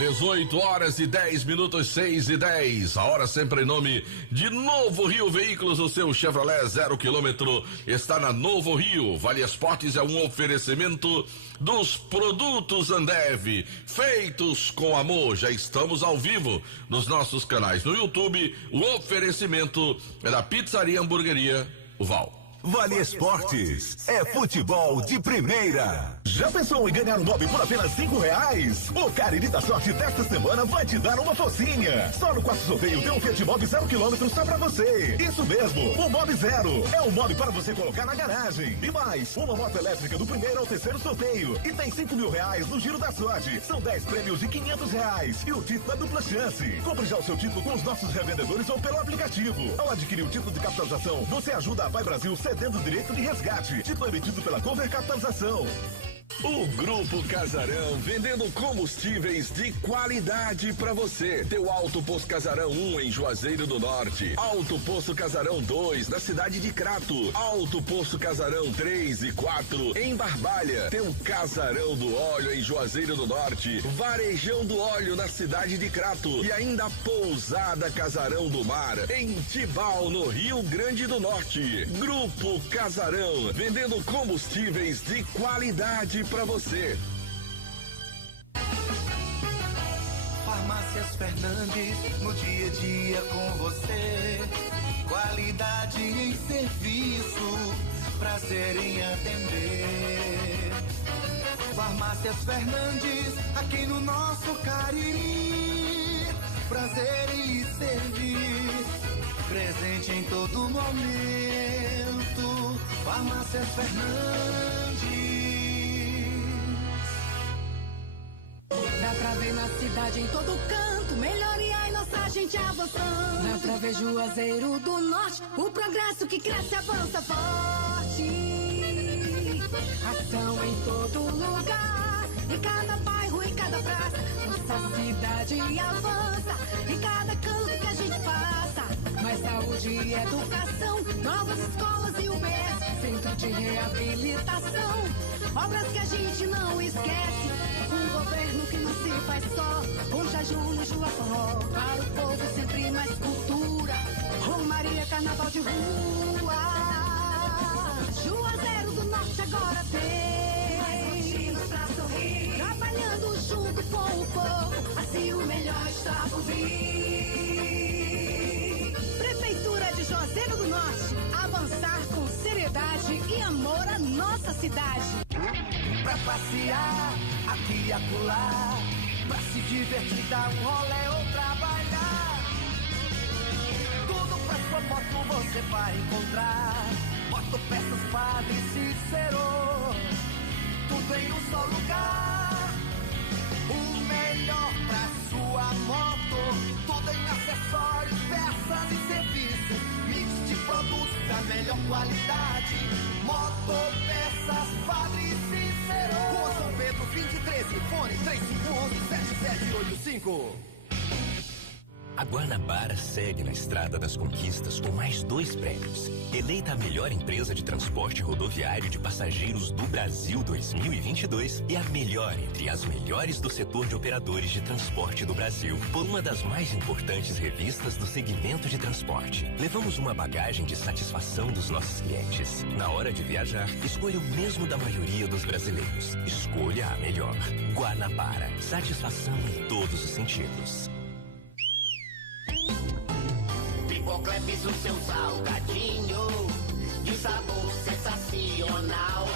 18 horas e 10 minutos, 6:10. A hora sempre em nome de Novo Rio Veículos, o seu Chevrolet 0 km está na Novo Rio. Vale Esportes é um oferecimento dos produtos Ambev, feitos com amor. Já estamos ao vivo nos nossos canais no YouTube. O oferecimento é da Pizzaria Hamburgueria O Val. Vale Esportes é futebol de primeira. Já pensou em ganhar um mob por apenas R$5? O Cariri da Sorte desta semana vai te dar uma focinha. Só no quarto sorteio tem um Fiat Mobi 0 km só pra você. Isso mesmo, o Mobi Zero. É um mob para você colocar na garagem. E mais, uma moto elétrica do primeiro ao terceiro sorteio. E tem R$5.000 no Giro da Sorte. São 10 prêmios de R$500. E o título é dupla chance. Compre já o seu título com os nossos revendedores ou pelo aplicativo. Ao adquirir o título de capitalização, você ajuda a Vai Brasil cedendo o direito de resgate. Título emitido pela Cover Capitalização. O Grupo Casarão, vendendo combustíveis de qualidade pra você. Teu Alto Posto Casarão 1 em Juazeiro do Norte. Alto Posto Casarão 2 na cidade de Crato. Alto Posto Casarão 3 e 4 em Barbalha. Teu Casarão do Óleo em Juazeiro do Norte. Varejão do Óleo na cidade de Crato. E ainda Pousada Casarão do Mar em Tibau, no Rio Grande do Norte. Grupo Casarão, vendendo combustíveis de qualidade pra você. Farmácias Fernandes, no dia a dia com você. Qualidade em serviço, prazer em atender. Farmácias Fernandes, aqui no nosso Cariri. Prazer em lhe servir, presente em todo momento. Farmácias Fernandes. Dá pra ver na cidade em todo canto, melhoria e nossa gente avançando. Dá pra ver Juazeiro do Norte, o progresso que cresce avança forte. Ação em todo lugar, em cada bairro, em cada praça. Nossa cidade avança, em cada canto que a gente passa. Mais saúde e educação, novas escolas e UBS, centro de reabilitação, obras que a gente não esquece. Um governo que não se faz só, com jejum no Juaforró. Para o povo sempre mais cultura, Romaria, carnaval de rua. Juazeiro do Norte agora tem mais motivos pra sorrir, trabalhando junto com o povo, assim o melhor está por vir. Prefeitura de Juazeiro do Norte, avançar com seriedade e amor à nossa cidade. Pra passear, aqui e acolá, pra se divertir, dar um rolê ou trabalhar. Tudo pra sua moto você vai encontrar. Motopeças Padre Cícero, tudo em um só lugar. O melhor pra sua moto, tudo em acessórios, peças e serviços. Mix de produtos da melhor qualidade. Motopeças Padre Cícero, Rua São Pedro 2013, fone 3511-7785. A Guanabara segue na estrada das conquistas com mais 2 prêmios. Eleita a melhor empresa de transporte rodoviário de passageiros do Brasil 2022 e a melhor entre as melhores do setor de operadores de transporte do Brasil, por uma das mais importantes revistas do segmento de transporte. Levamos uma bagagem de satisfação dos nossos clientes. Na hora de viajar, escolha o mesmo da maioria dos brasileiros. Escolha a melhor. Guanabara. Satisfação em todos os sentidos. Pipocleps, o seu salgadinho de sabor sensacional.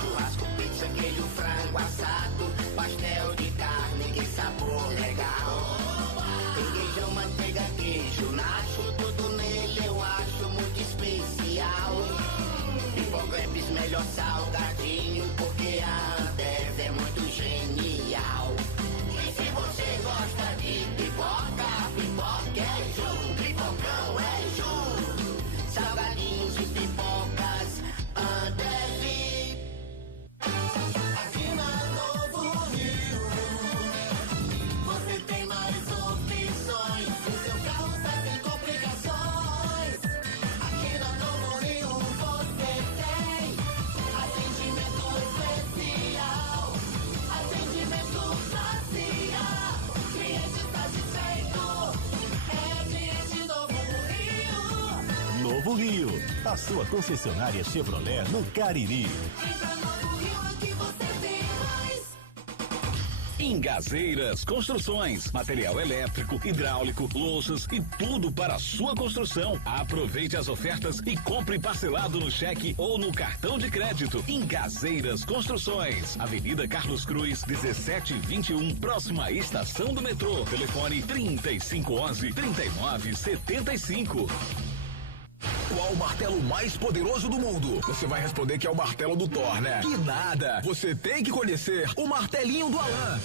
Churrasco, pizza, queijo, frango assado, pastel de carne, que sabor legal. Requeijão, manteiga, queijo, nacho, tudo nele eu acho muito especial. Pipocleps, melhor salgadinho, porque a Ambev é muito genial. E se você gosta de pipoca, pipoca é Ju, pipocão é Ju. Salgadinhos e pipocas Ambev. Aqui na Novo Rio, você tem mais opções. O seu carro sai sem complicações. Aqui na Novo Rio você tem as Rio, a sua concessionária Chevrolet no Cariri. Engazeiras Construções, material elétrico, hidráulico, louças e tudo para a sua construção. Aproveite as ofertas e compre parcelado no cheque ou no cartão de crédito. Engazeiras Construções, Avenida Carlos Cruz, 1721, próxima à estação do metrô. Telefone 3511-3975. Qual o martelo mais poderoso do mundo? Você vai responder que é o martelo do Thor, né? Que nada! Você tem que conhecer o martelinho do Alan.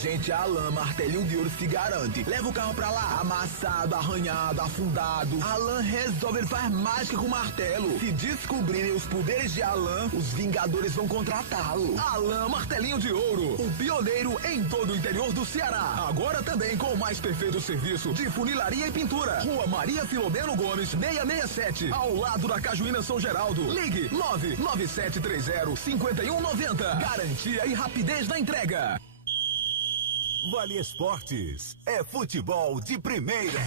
Gente, a Alan Martelinho de Ouro se garante. Leva o carro pra lá, amassado, arranhado, afundado. Alan resolve, ele faz mágica com o martelo. Se descobrirem os poderes de Alan, os Vingadores vão contratá-lo. Alan Martelinho de Ouro, o pioneiro em todo o interior do Ceará. Agora também com o mais perfeito serviço de funilaria e pintura. Rua Maria Filomeno Gomes, 667, ao lado da Cajuína São Geraldo. Ligue 99730-5190. Garantia e rapidez na entrega. Vale Esportes é futebol de primeira.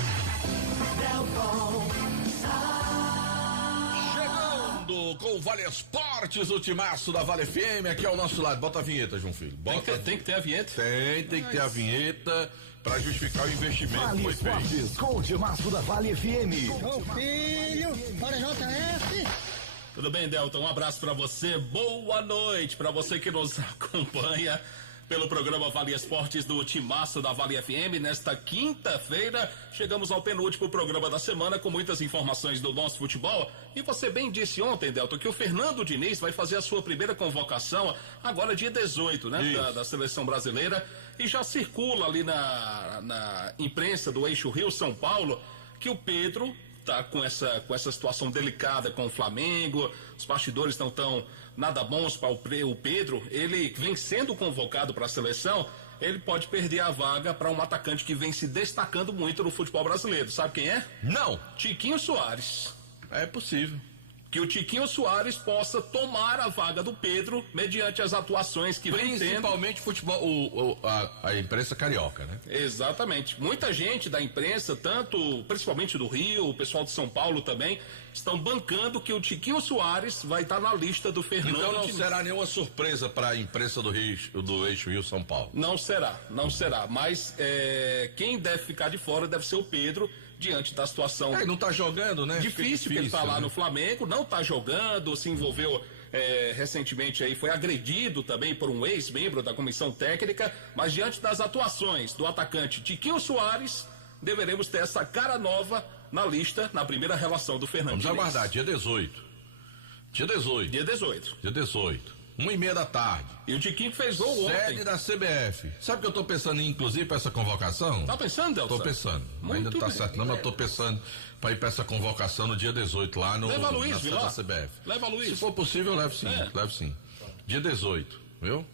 Chegando com o Vale Esportes, o timaço da Vale FM, aqui ao nosso lado. Bota a vinheta, João Filho. Tem que ter a vinheta? Tem que ter a vinheta para justificar o investimento. Vale Esportes com o timaço da Vale FM. João Filho, bora JF. Tudo bem, Delton? Um abraço pra você, boa noite pra você que nos acompanha pelo programa Vale Esportes do Timaço da Vale FM. Nesta quinta-feira, chegamos ao penúltimo programa da semana com muitas informações do nosso futebol. E você bem disse ontem, Delton, que o Fernando Diniz vai fazer a sua primeira convocação agora dia 18, né? Da seleção brasileira. E já circula ali na imprensa do Eixo Rio-São Paulo que o Pedro tá com essa situação delicada com o Flamengo, os bastidores não tão nada bons para o Pedro. Ele vem sendo convocado para a seleção, ele pode perder a vaga para um atacante que vem se destacando muito no futebol brasileiro. Sabe quem é? Não. Tiquinho Soares. É possível que o Tiquinho Soares possa tomar a vaga do Pedro mediante as atuações que vem tendo. Principalmente futebol, a imprensa carioca, né? Exatamente. Muita gente da imprensa, principalmente do Rio, o pessoal de São Paulo também, estão bancando que o Tiquinho Soares vai estar na lista do Fernando. Então não será nenhuma surpresa para a imprensa do Eixo Rio-São Paulo. Não será. Mas quem deve ficar de fora deve ser o Pedro, diante da situação. Não tá jogando, né? Difícil que ele tá lá no Flamengo, não tá jogando, se envolveu recentemente aí, foi agredido também por um ex-membro da comissão técnica, mas diante das atuações do atacante Tiquinho Soares, deveremos ter essa cara nova na lista, na primeira relação do Fernando Diniz. Vamos aguardar, dia 18. Dia 18. 1h30 da tarde. E o Tiquinho fez gol ontem. Sede da CBF. Sabe que eu tô pensando em, inclusive, pra essa convocação? Tá pensando, Delson? Tô pensando. Ainda não tá certo não, mas eu tô pensando pra ir pra essa convocação no dia 18 lá no Leva Luiz, na sede da CBF. Leva Luiz. Se for possível, eu levo sim. Dia 18, viu?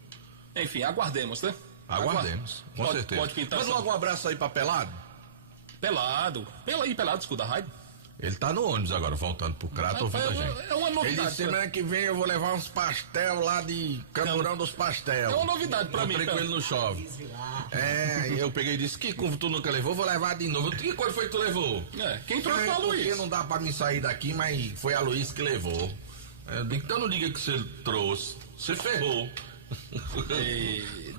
Enfim, aguardemos, né? Aguardemos, com certeza. Pode pintar. Mas logo um abraço aí pra Pelado. Pelado, escuda rádio. Ele tá no ônibus agora, voltando pro Crato, ouvindo a gente. É uma novidade. Ele disse, semana que vem eu vou levar uns pastel lá de Camburão dos Pastel. É uma novidade pra mim. Eu com ele no Chove. Eu peguei e disse, que como tu nunca levou, vou levar de novo. Que coisa foi que tu levou? Quem trouxe foi a Luiz. Porque não dá pra me sair daqui, mas foi a Luiz que levou. Eu digo, então não diga que você trouxe. Você ferrou.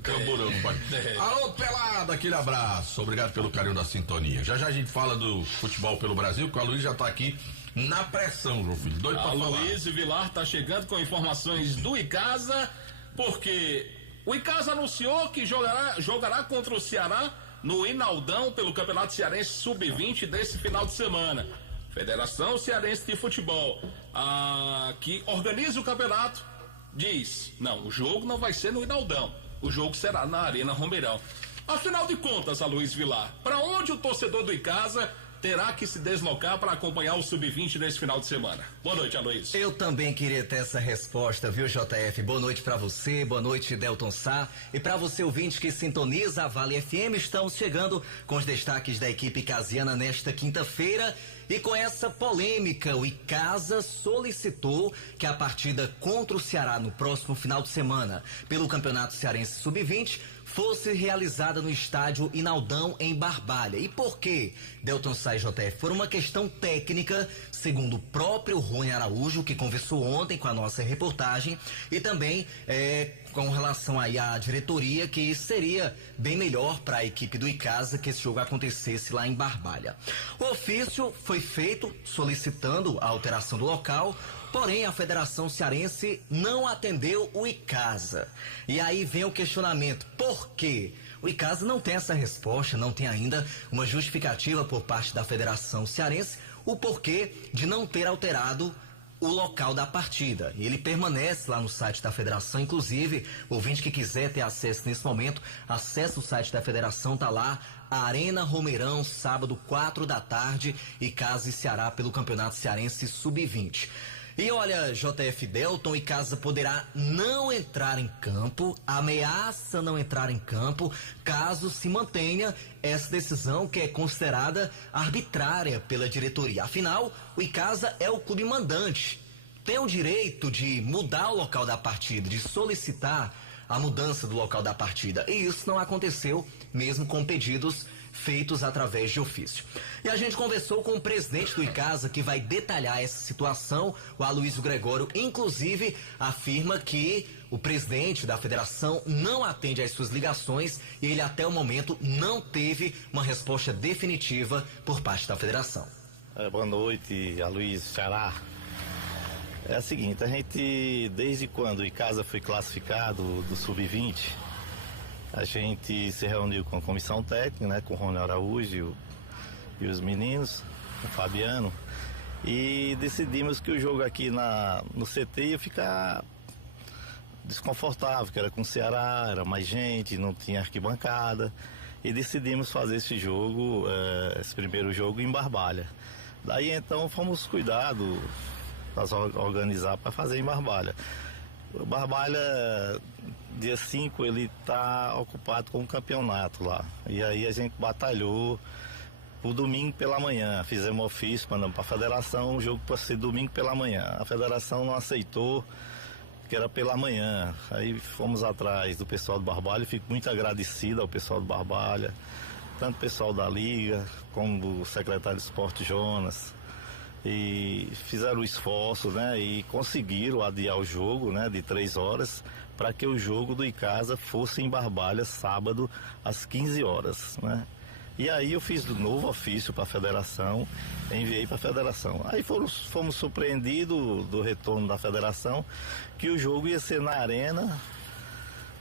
Camburão, pai. Alô, Pelada, aquele abraço. Obrigado pelo carinho da sintonia. Já a gente fala do futebol pelo Brasil, porque a Luiz já tá aqui na pressão, João Filho. Doido pra falar. Luiz Vilar tá chegando com informações do Icasa, porque o Icasa anunciou que jogará contra o Ceará no Inaldão pelo Campeonato Cearense Sub-20 desse final de semana. Federação Cearense de Futebol, que organiza o campeonato, diz, não, o jogo não vai ser no Inaldão, o jogo será na Arena Romeirão. Afinal de contas, Luiz Vilar, para onde o torcedor do Icasa terá que se deslocar para acompanhar o Sub-20 nesse final de semana? Boa noite, Aloysio. Eu também queria ter essa resposta, viu, JF? Boa noite para você, boa noite, Delton Sá. E para você, ouvinte que sintoniza a Vale FM, estamos chegando com os destaques da equipe casiana nesta quinta-feira. E com essa polêmica, o Icasa solicitou que a partida contra o Ceará no próximo final de semana, pelo Campeonato Cearense Sub-20, fosse realizada no estádio Inaldão, em Barbalha. E por quê, Delton Sá e JF? Por uma questão técnica, segundo o próprio Rony Araújo, que conversou ontem com a nossa reportagem, e também com relação aí à diretoria, que seria bem melhor para a equipe do Icasa que esse jogo acontecesse lá em Barbalha. O ofício foi feito solicitando a alteração do local, porém a Federação Cearense não atendeu o Icasa. E aí vem o questionamento, por quê? O Icasa não tem essa resposta, não tem ainda uma justificativa por parte da Federação Cearense, o porquê de não ter alterado o local da partida. Ele permanece lá no site da Federação, inclusive, o ouvinte que quiser ter acesso nesse momento, acesse o site da Federação, tá lá, Arena Romeirão, sábado, 4 da tarde, Icasa e Ceará pelo Campeonato Cearense Sub-20. E olha, JF Delton, Icasa poderá não entrar em campo, ameaça não entrar em campo, caso se mantenha essa decisão que é considerada arbitrária pela diretoria. Afinal, o Icasa é o clube mandante, tem o direito de mudar o local da partida, de solicitar a mudança do local da partida. E isso não aconteceu mesmo com pedidos feitos através de ofício. E a gente conversou com o presidente do Icasa, que vai detalhar essa situação. O Aloysio Gregório, inclusive, afirma que o presidente da federação não atende às suas ligações e ele até o momento não teve uma resposta definitiva por parte da federação. Boa noite, Aloysio, Xará. É a seguinte, a gente, desde quando o Icasa foi classificado do Sub-20, a gente se reuniu com a comissão técnica, né, com o Rony Araújo e os meninos, o Fabiano, e decidimos que o jogo aqui no CT ia ficar desconfortável, que era com o Ceará, era mais gente, não tinha arquibancada, e decidimos fazer esse jogo, esse primeiro jogo em Barbalha. Daí então fomos cuidados para organizar para fazer em Barbalha. Barbalha, dia 5, ele está ocupado com o campeonato lá. E aí a gente batalhou o domingo pela manhã. Fizemos ofício, mandamos para a federação, o jogo para ser domingo pela manhã. A federação não aceitou, que era pela manhã. Aí fomos atrás do pessoal do Barbalha. Fico muito agradecido ao pessoal do Barbalha, tanto o pessoal da Liga, como o secretário de Esporte Jonas. E fizeram o esforço, né, e conseguiram adiar o jogo, né, de 3 horas, para que o jogo do Icasa fosse em Barbalha sábado às 15 horas, né. E aí eu fiz de novo ofício para a federação, enviei para a federação. Aí fomos surpreendidos do retorno da federação, que o jogo ia ser na arena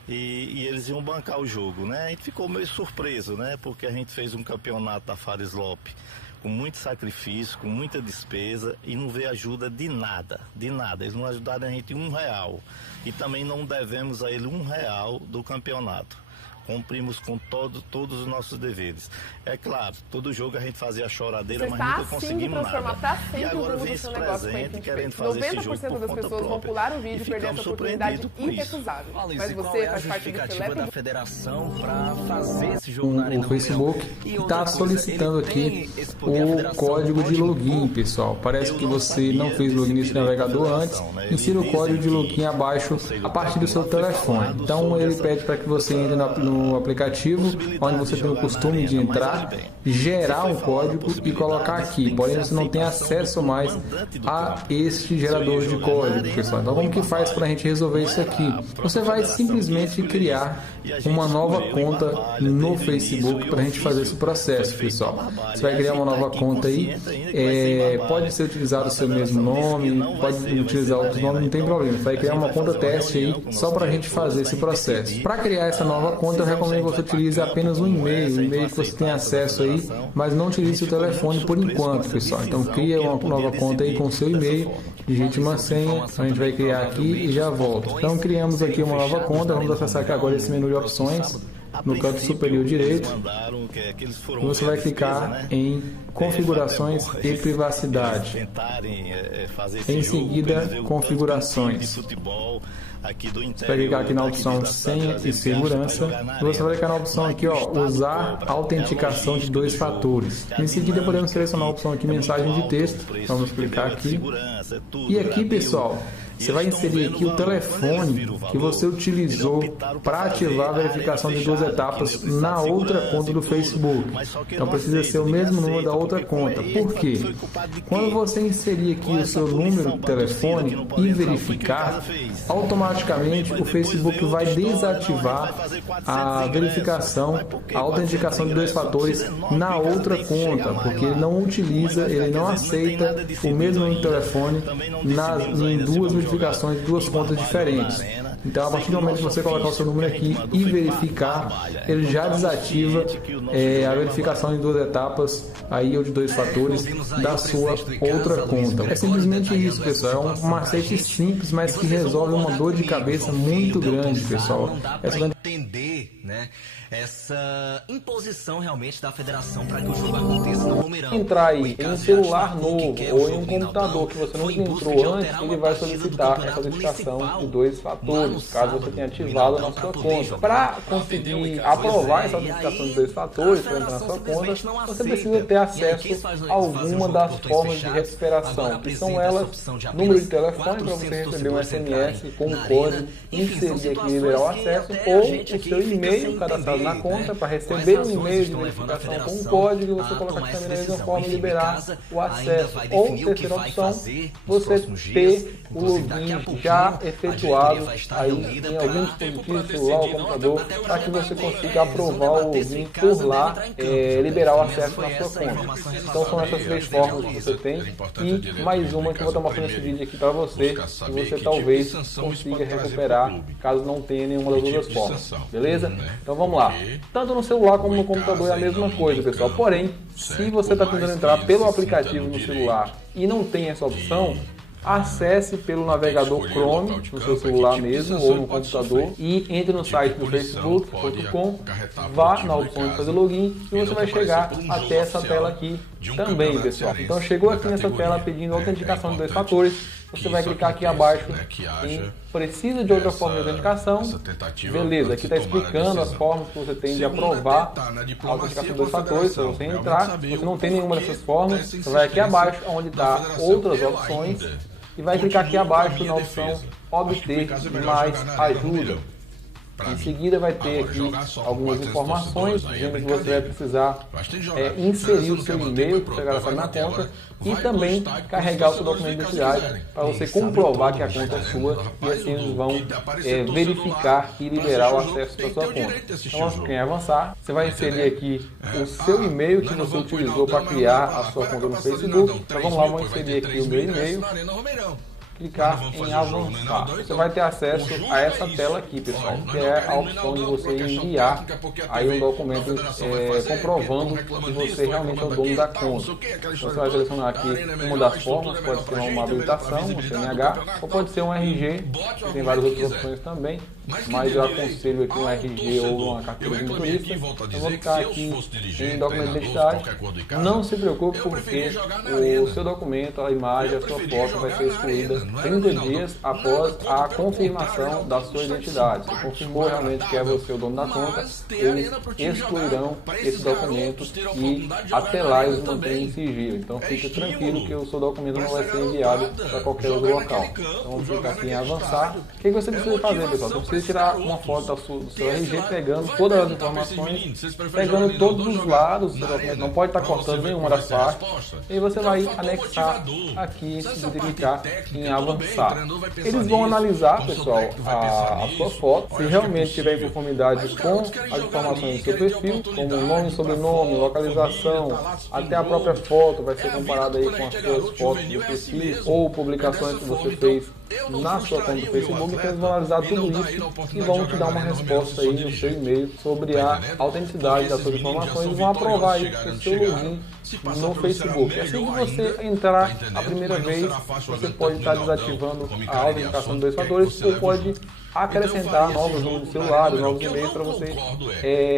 e eles iam bancar o jogo, né. A gente ficou meio surpreso, né, porque a gente fez um campeonato da Fares Lopes com muito sacrifício, com muita despesa, e não veio ajuda de nada, de nada. Eles não ajudaram a gente R$1, e também não devemos a ele R$1 do campeonato. Cumprimos com todos os nossos deveres. É claro, todo jogo a gente fazia a choradeira, mas nunca conseguimos nada. E agora vem esse presente querendo fazer esse jogo por conta própria. Vão pular o vídeo e perder essa oportunidade irrecusável. Mas você faz parte da federação para fazer esse jogo na Arena. O Facebook está solicitando aqui o código de login, pessoal. Parece que você não fez login nesse navegador antes. Insira o código de login abaixo a partir do seu telefone. Então ele pede para que você entre no aplicativo, onde você tem o costume de entrar, gerar um código e colocar aqui. Porém, você não tem acesso mais a este gerador de código, pessoal. Então, como que faz para a gente resolver isso aqui? Você vai simplesmente criar uma nova conta no Facebook para a gente fazer esse processo, pessoal. Você vai criar uma nova conta aí, pode ser utilizado o seu mesmo nome, pode utilizar outros nomes, não tem problema. Você vai criar uma conta teste aí, só para a gente fazer esse processo. Para criar essa nova conta, eu recomendo que você utilize apenas um e-mail que você tem acesso aí, mas não utilize o telefone por enquanto, pessoal. Então cria uma nova conta aí com o seu e-mail, digite uma senha, a gente vai criar aqui e já volta. Então criamos aqui uma nova conta, vamos acessar aqui agora esse menu de opções, no canto superior direito, e você vai clicar em configurações e privacidade. Em seguida, configurações. aqui do interior. Você vai clicar aqui na opção senha e segurança e você vai clicar na opção aqui, ó, usar autenticação de 2 fatores. Em seguida podemos selecionar a opção aqui mensagem de texto. Vamos clicar aqui. E aqui, pessoal, você vai inserir aqui o telefone que você utilizou para ativar a verificação de 2 etapas na outra conta do Facebook. Então precisa ser o mesmo número da outra conta. Por quê? Quando você inserir aqui o seu número de telefone e verificar, automaticamente o Facebook vai desativar a verificação, a autenticação de 2 fatores na outra conta, porque ele não utiliza, ele não aceita o mesmo número de telefone em 2 verificações de 2 contas diferentes. Então, a partir do momento que você colocar o seu número aqui e verificar, ele já desativa a verificação em 2 etapas aí, ou de 2 fatores da sua outra conta. É simplesmente isso, pessoal. É um macete simples, mas que resolve uma dor de cabeça muito grande, pessoal. Entender, né, essa imposição realmente da federação para que o jogo aconteça no Romeirão. Entrar aí em um celular novo ou em um computador que você nunca entrou antes, ele vai solicitar essa autenticação de 2 fatores, caso você tenha ativado na sua conta. Para conseguir aprovar essa autenticação de 2 fatores para entrar na sua conta, você precisa ter acesso a alguma das formas de recuperação, que são elas: número de telefone para você receber um SMS com um código, inserir aqui e liberar o acesso, ou o seu e-mail cadastrado na conta para receber um e-mail de verificação com um código e você colocar aqui também da mesma forma e liberar o acesso. Ou, terceira opção, você ter o login já efetuado aí em algum dispositivo, celular ou computador, para que você consiga aprovar o login por lá, liberar o acesso na sua conta. Então são essas 3 formas que você tem, e mais uma que eu vou estar mostrando nesse vídeo aqui para você, que você talvez consiga recuperar caso não tenha nenhuma das 2 formas. Beleza? Então vamos lá. Tanto no celular como no computador é a mesma coisa, pessoal. Porém, se você está tentando entrar pelo aplicativo no celular e não tem essa opção, acesse pelo navegador Chrome no seu celular mesmo ou no computador e entre no site do facebook.com, vá na opção de fazer login e você vai chegar até essa tela aqui também, pessoal. Então chegou aqui nessa tela pedindo autenticação de 2 fatores, você vai clicar aqui abaixo em precisa de outra forma de autenticação. Beleza, aqui está explicando as formas que você tem de aprovar a autenticação de 2 fatores para você entrar. Se você não tem nenhuma dessas formas, você vai aqui abaixo onde está outras opções e vai clicar aqui abaixo na opção obter mais ajuda. Em seguida vai ter aqui algumas informações dizendo que você vai precisar inserir o seu e-mail que você cadastrar na conta e também carregar o seu documento de identidade para você comprovar que a conta é sua, e assim eles vão verificar e liberar o acesso da sua conta. Então, quem avançar, você vai inserir aqui o seu e-mail que você utilizou para criar a sua conta no Facebook. Então vamos lá, vamos inserir aqui o meu e-mail. Clicar em avançar. Você vai ter acesso a essa tela aqui, pessoal, que é a opção de você enviar aí um documento comprovando que você realmente é o dono da conta. Então você vai selecionar aqui uma das formas, pode ser uma habilitação, um CNH, ou pode ser um RG, que tem várias outras opções também, mas eu aconselho aqui um RG ou uma carteira de motorista. Eu vou ficar aqui em documento de identidade. Não se preocupe, porque o seu documento, a imagem, a sua foto vai ser excluída 30 dias após a confirmação da sua identidade. Se confirmou realmente que é você o dono da conta, eles excluirão esse documento e até lá eles mantêm em sigilo. Então fique tranquilo que o seu documento não vai ser enviado para qualquer outro local. Então vamos clicar aqui em avançar. O que você precisa fazer, pessoal? Você precisa tirar uma foto do seu RG pegando todas as informações, pegando todos os lados do seu documento, não pode estar cortando nenhuma das partes, e você vai anexar aqui e clicar em avançar. Eles vão analisar, pessoal, a sua foto, se realmente tiver em conformidade com as informações do seu perfil, como nome, sobrenome, localização, até a própria foto vai ser comparada aí com as suas fotos do perfil ou publicações que você fez na sua conta do Facebook. Então eles vão analisar tudo isso e vão te dar uma resposta aí no seu e-mail sobre a autenticidade das suas informações e vão aprovar aí o seu login no Facebook. Assim que você entrar a primeira vez, você pode estar desativando a autenticação de 2 fatores ou pode acrescentar novos números de celular, novos e-mails para você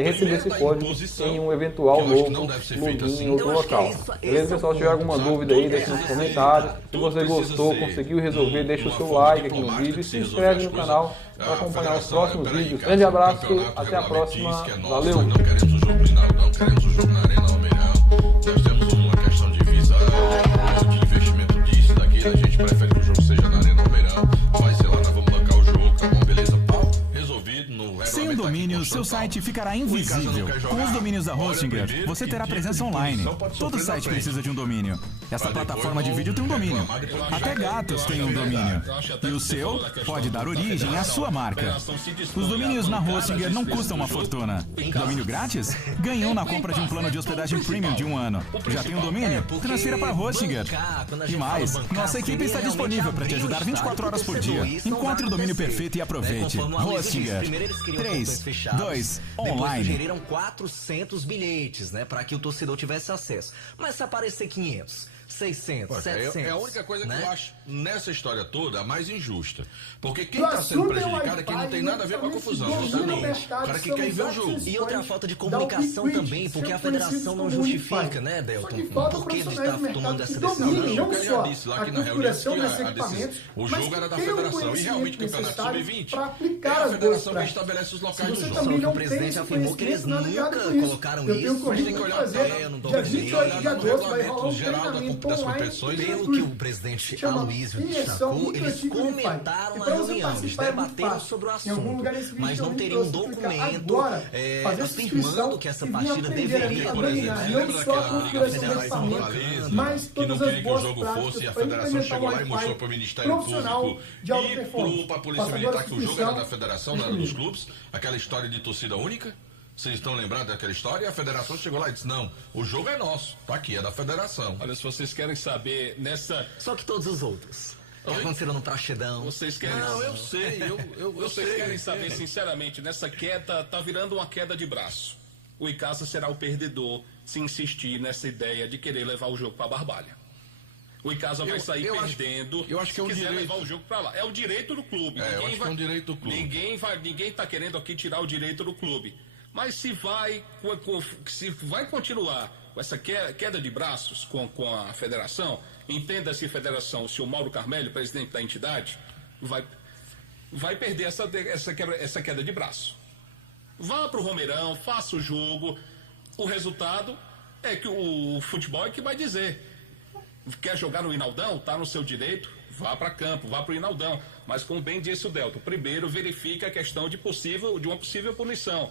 receber esse código em um eventual novo login em outro local. Beleza, pessoal? Se tiver alguma dúvida aí, deixa nos comentários. Se você gostou, conseguiu resolver, deixa o seu like aqui no vídeo e se inscreve no canal para acompanhar os próximos vídeos. Grande abraço, até a próxima. Valeu! Queremos o jogo na Arena Almeirão. Nós temos uma questão de visão, de investimento disso, daquilo. A gente prefere que o jogo seja na Arena Almeirão. Vai ser lá, nós vamos bancar o jogo, tá bom? Beleza? Pau, resolvido. Sem o domínio, seu site ficará invisível. Com os domínios da Hostinger, você terá presença online. Todo site precisa de um domínio. Essa plataforma de vídeo tem um domínio. Até gatos têm um domínio. E o seu pode dar origem à sua marca. Os domínios na Hostinger não custam uma fortuna. Domínio grátis? Ganhe um na compra de um plano de hospedagem premium de 1 ano. Já tem um domínio? Transfira para Hostinger. E mais, nossa equipe está disponível para te ajudar 24 horas por dia. Encontre o domínio perfeito e aproveite. Hostinger. 3, 2, online. Sugeriram 400 bilhetes, né, para que o torcedor tivesse acesso. Mas se aparecer 500, 600, 700... É a única coisa que eu acho nessa história toda a mais injusta. Porque quem está sendo prejudicado é quem não tem nada a ver com a confusão. Justamente. O cara que quer ir ver o jogo. E outra falta de comunicação também, porque a federação não justifica, né, Delton? Por que ele está tomando essa decisão? Eu já disse lá que na reunião o jogo era da federação. E realmente o campeonato sub-20 é a federação que estabelece os locais do jogo. Só que o presidente afirmou que eles nunca colocaram isso. Mas tem que olhar no regulamento geral das competições. Pelo que o presidente Aloysio destacou, eles comentaram na reunião, eles debateram sobre o assunto, mas não teriam um documento afirmando que essa partida deveria, por exemplo. Lembra daquela ligação lá em Fortaleza, que não queria que o jogo fosse, e a federação chegou lá e mostrou para o Ministério Público e para a Polícia Militar que o jogo era da federação, não era dos clubes, aquela história de torcida única? Vocês estão lembrados daquela história? E a federação chegou lá e disse, não, o jogo é nosso, tá aqui, é da federação. Olha, se vocês querem saber nessa... Só que todos os outros. Que aconteceram no Praxedão. Vocês querem... Não, eu sei, Vocês querem saber, sinceramente, nessa queda, tá virando uma queda de braço. O Icasa será o perdedor se insistir nessa ideia de querer levar o jogo para Barbalha. O Icasa vai sair perdendo. Eu acho que é um direito. Levar o jogo para lá. É o direito do clube. Eu acho que é um direito do clube. Ninguém tá querendo aqui tirar o direito do clube. Mas se vai continuar com essa queda de braços com a federação, entenda-se federação, o senhor Mauro Carmelho, presidente da entidade, vai perder essa queda de braço. Vá para o Romeirão, faça o jogo, o resultado é que o futebol é que vai dizer. Quer jogar no Inaldão? Está no seu direito, vá para campo, vá para o Inaldão. Mas como bem disse o Delton, primeiro verifica a questão de uma possível punição.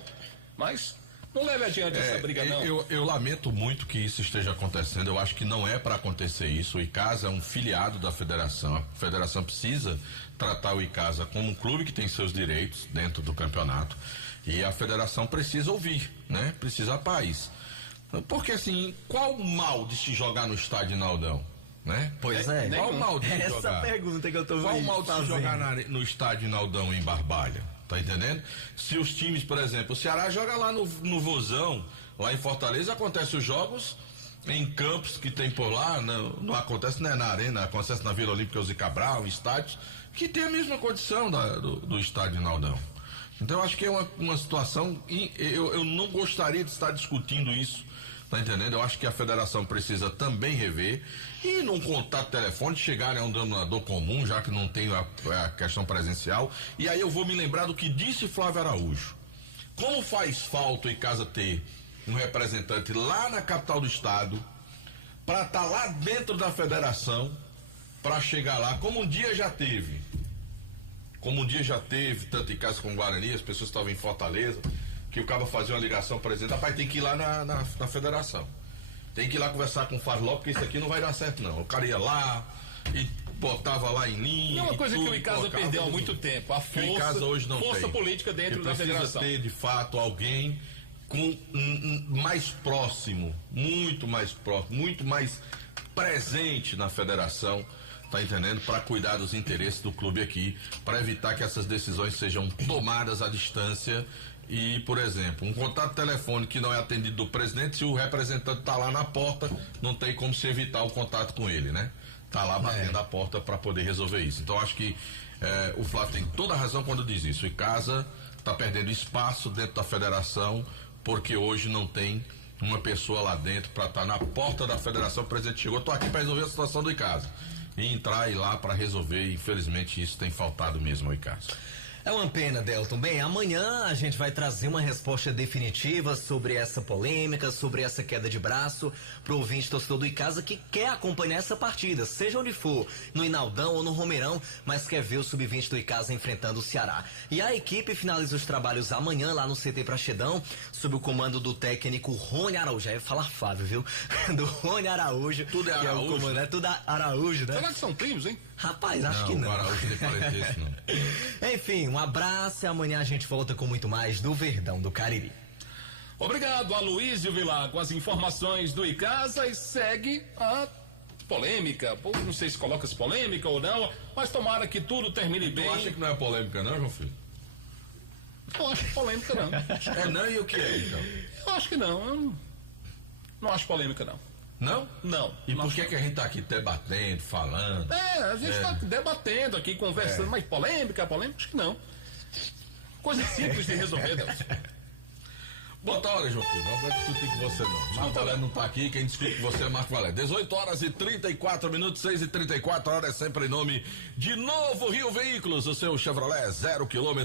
Mas não leve adiante essa briga, não. Eu lamento muito que isso esteja acontecendo. Eu acho que não é para acontecer isso. O Icasa é um filiado da federação. A federação precisa tratar o Icasa como um clube que tem seus direitos dentro do campeonato. E a federação precisa ouvir, né? Precisa a paz. Porque assim, qual o mal de se jogar no estádio Inaldão? Né? Pois é. Qual o mal de se jogar? Essa pergunta que eu tô Qual o mal de se jogar no estádio Inaldão em Barbalha? Tá entendendo? Se os times, por exemplo, o Ceará joga lá no Vozão, lá em Fortaleza, acontecem os jogos em campos que tem por lá, não acontece, né, na arena, acontece na Vila Olímpica Osir Cabral, em estádios que tem a mesma condição do estádio Inaldão. Então eu acho que é uma situação, eu não gostaria de estar discutindo isso, tá entendendo? Eu acho que a federação precisa também rever e num contato telefônico chegarem a um denominador comum, já que não tem a questão presencial. E aí eu vou me lembrar do que disse Flávio Araújo. Como faz falta o Icasa ter um representante lá na capital do estado para estar lá dentro da federação, para chegar lá, como um dia já teve, tanto Icasa como Guarani, as pessoas estavam em Fortaleza, que o cara fazia uma ligação para dizer, rapaz, tem que ir lá na federação. Tem que ir lá conversar com o Farló, porque isso aqui não vai dar certo, não. O cara ia lá e botava lá em linha. É uma coisa que o Icasa perdeu há muito tempo. A força política dentro da federação. Precisa ter, de fato, alguém com mais próximo, muito mais próximo, muito mais presente na federação, tá entendendo? Para cuidar dos interesses do clube aqui, para evitar que essas decisões sejam tomadas à distância. E, por exemplo, um contato telefônico que não é atendido do presidente, se o representante está lá na porta, não tem como se evitar o contato com ele, né? tá lá batendo a porta para poder resolver isso. Então acho que o Flávio tem toda a razão quando diz isso. O Icasa está perdendo espaço dentro da federação porque hoje não tem uma pessoa lá dentro para estar na porta da federação. O presidente chegou, tô aqui para resolver a situação do Icasa e entrar e lá para resolver. Infelizmente isso tem faltado mesmo ao Icasa. É uma pena, Delton. Bem, amanhã a gente vai trazer uma resposta definitiva sobre essa polêmica, sobre essa queda de braço, pro ouvinte torcedor do Icasa que quer acompanhar essa partida, seja onde for, no Inaldão ou no Romeirão, mas quer ver o Sub-20 do Icasa enfrentando o Ceará. E a equipe finaliza os trabalhos amanhã lá no CT Praxedão, sob o comando do técnico Rony Araújo. Aí eu ia falar Fábio, viu? Do Rony Araújo. Tudo é Araújo. É tudo Araújo, né? Será que são primos, hein? Rapaz, acho que não. O Araújo tem parentesco, não. Enfim, um abraço e amanhã a gente volta com muito mais do Verdão do Cariri. Obrigado, Aloysio Vilar, com as informações do Icasa e segue a polêmica. Pô, não sei se coloca as polêmica ou não, mas tomara que tudo termine bem. Tu acha que não é polêmica não, João Filho? Eu acho polêmica não. É não e o que é, então? Eu acho que não. Eu não acho polêmica não. Não? Não. E por que a gente tá aqui debatendo, falando? A gente tá debatendo aqui, conversando, mas polêmica, acho que não. Coisa simples de resolver, Deus. Bota a hora, João Filho, não vai discutir com você não. Marco Valério não tá aqui, quem discute com você é Marco Valério. 18 horas e 34 minutos, 6h34, a hora é sempre em nome de Novo Rio Veículos, o seu Chevrolet 0 km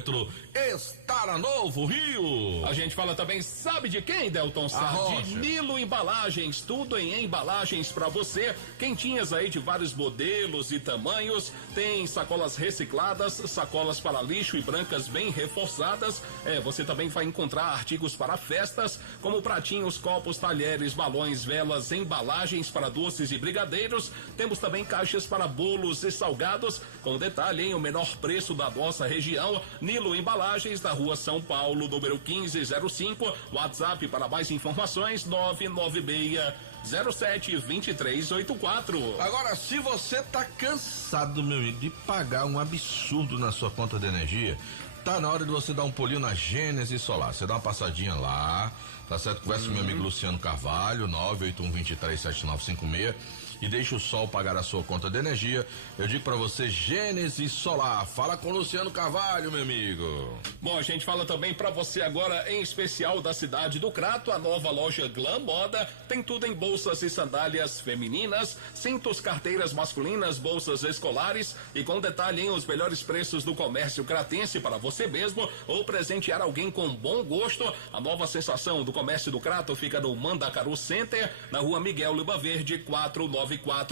está na Novo Rio. A gente fala também, sabe de quem, Delton Sá? De Nilo Embalagens, tudo em embalagens pra você, quentinhas aí de vários modelos e tamanhos, tem sacolas recicladas, sacolas para lixo e brancas bem reforçadas, você também vai encontrar artigos para festas, como pratinhos, copos, talheres, balões, velas, embalagens para doces e brigadeiros. Temos também caixas para bolos e salgados, com detalhe em o menor preço da nossa região. Nilo Embalagens, da Rua São Paulo, número 1505. WhatsApp para mais informações 996072384. Agora, se você tá cansado, meu amigo, de pagar um absurdo na sua conta de energia, tá na hora de você dar um pulinho na Gênesis Solar. Você dá uma passadinha lá, tá certo? Conversa com meu amigo Luciano Carvalho, 981237956, e deixa o sol pagar a sua conta de energia. Eu digo pra você, Gênesis Solar. Fala com o Luciano Carvalho, meu amigo. Bom, a gente fala também pra você agora, em especial da cidade do Crato, a nova loja Glam Moda. Tem tudo em bolsas e sandálias femininas, cintos, carteiras masculinas, bolsas escolares e com detalhe em os melhores preços do comércio cratense para você mesmo ou presentear alguém com bom gosto. A nova sensação do comércio do Crato fica no Mandacaru Center, na Rua Miguel Lima Verde, 494,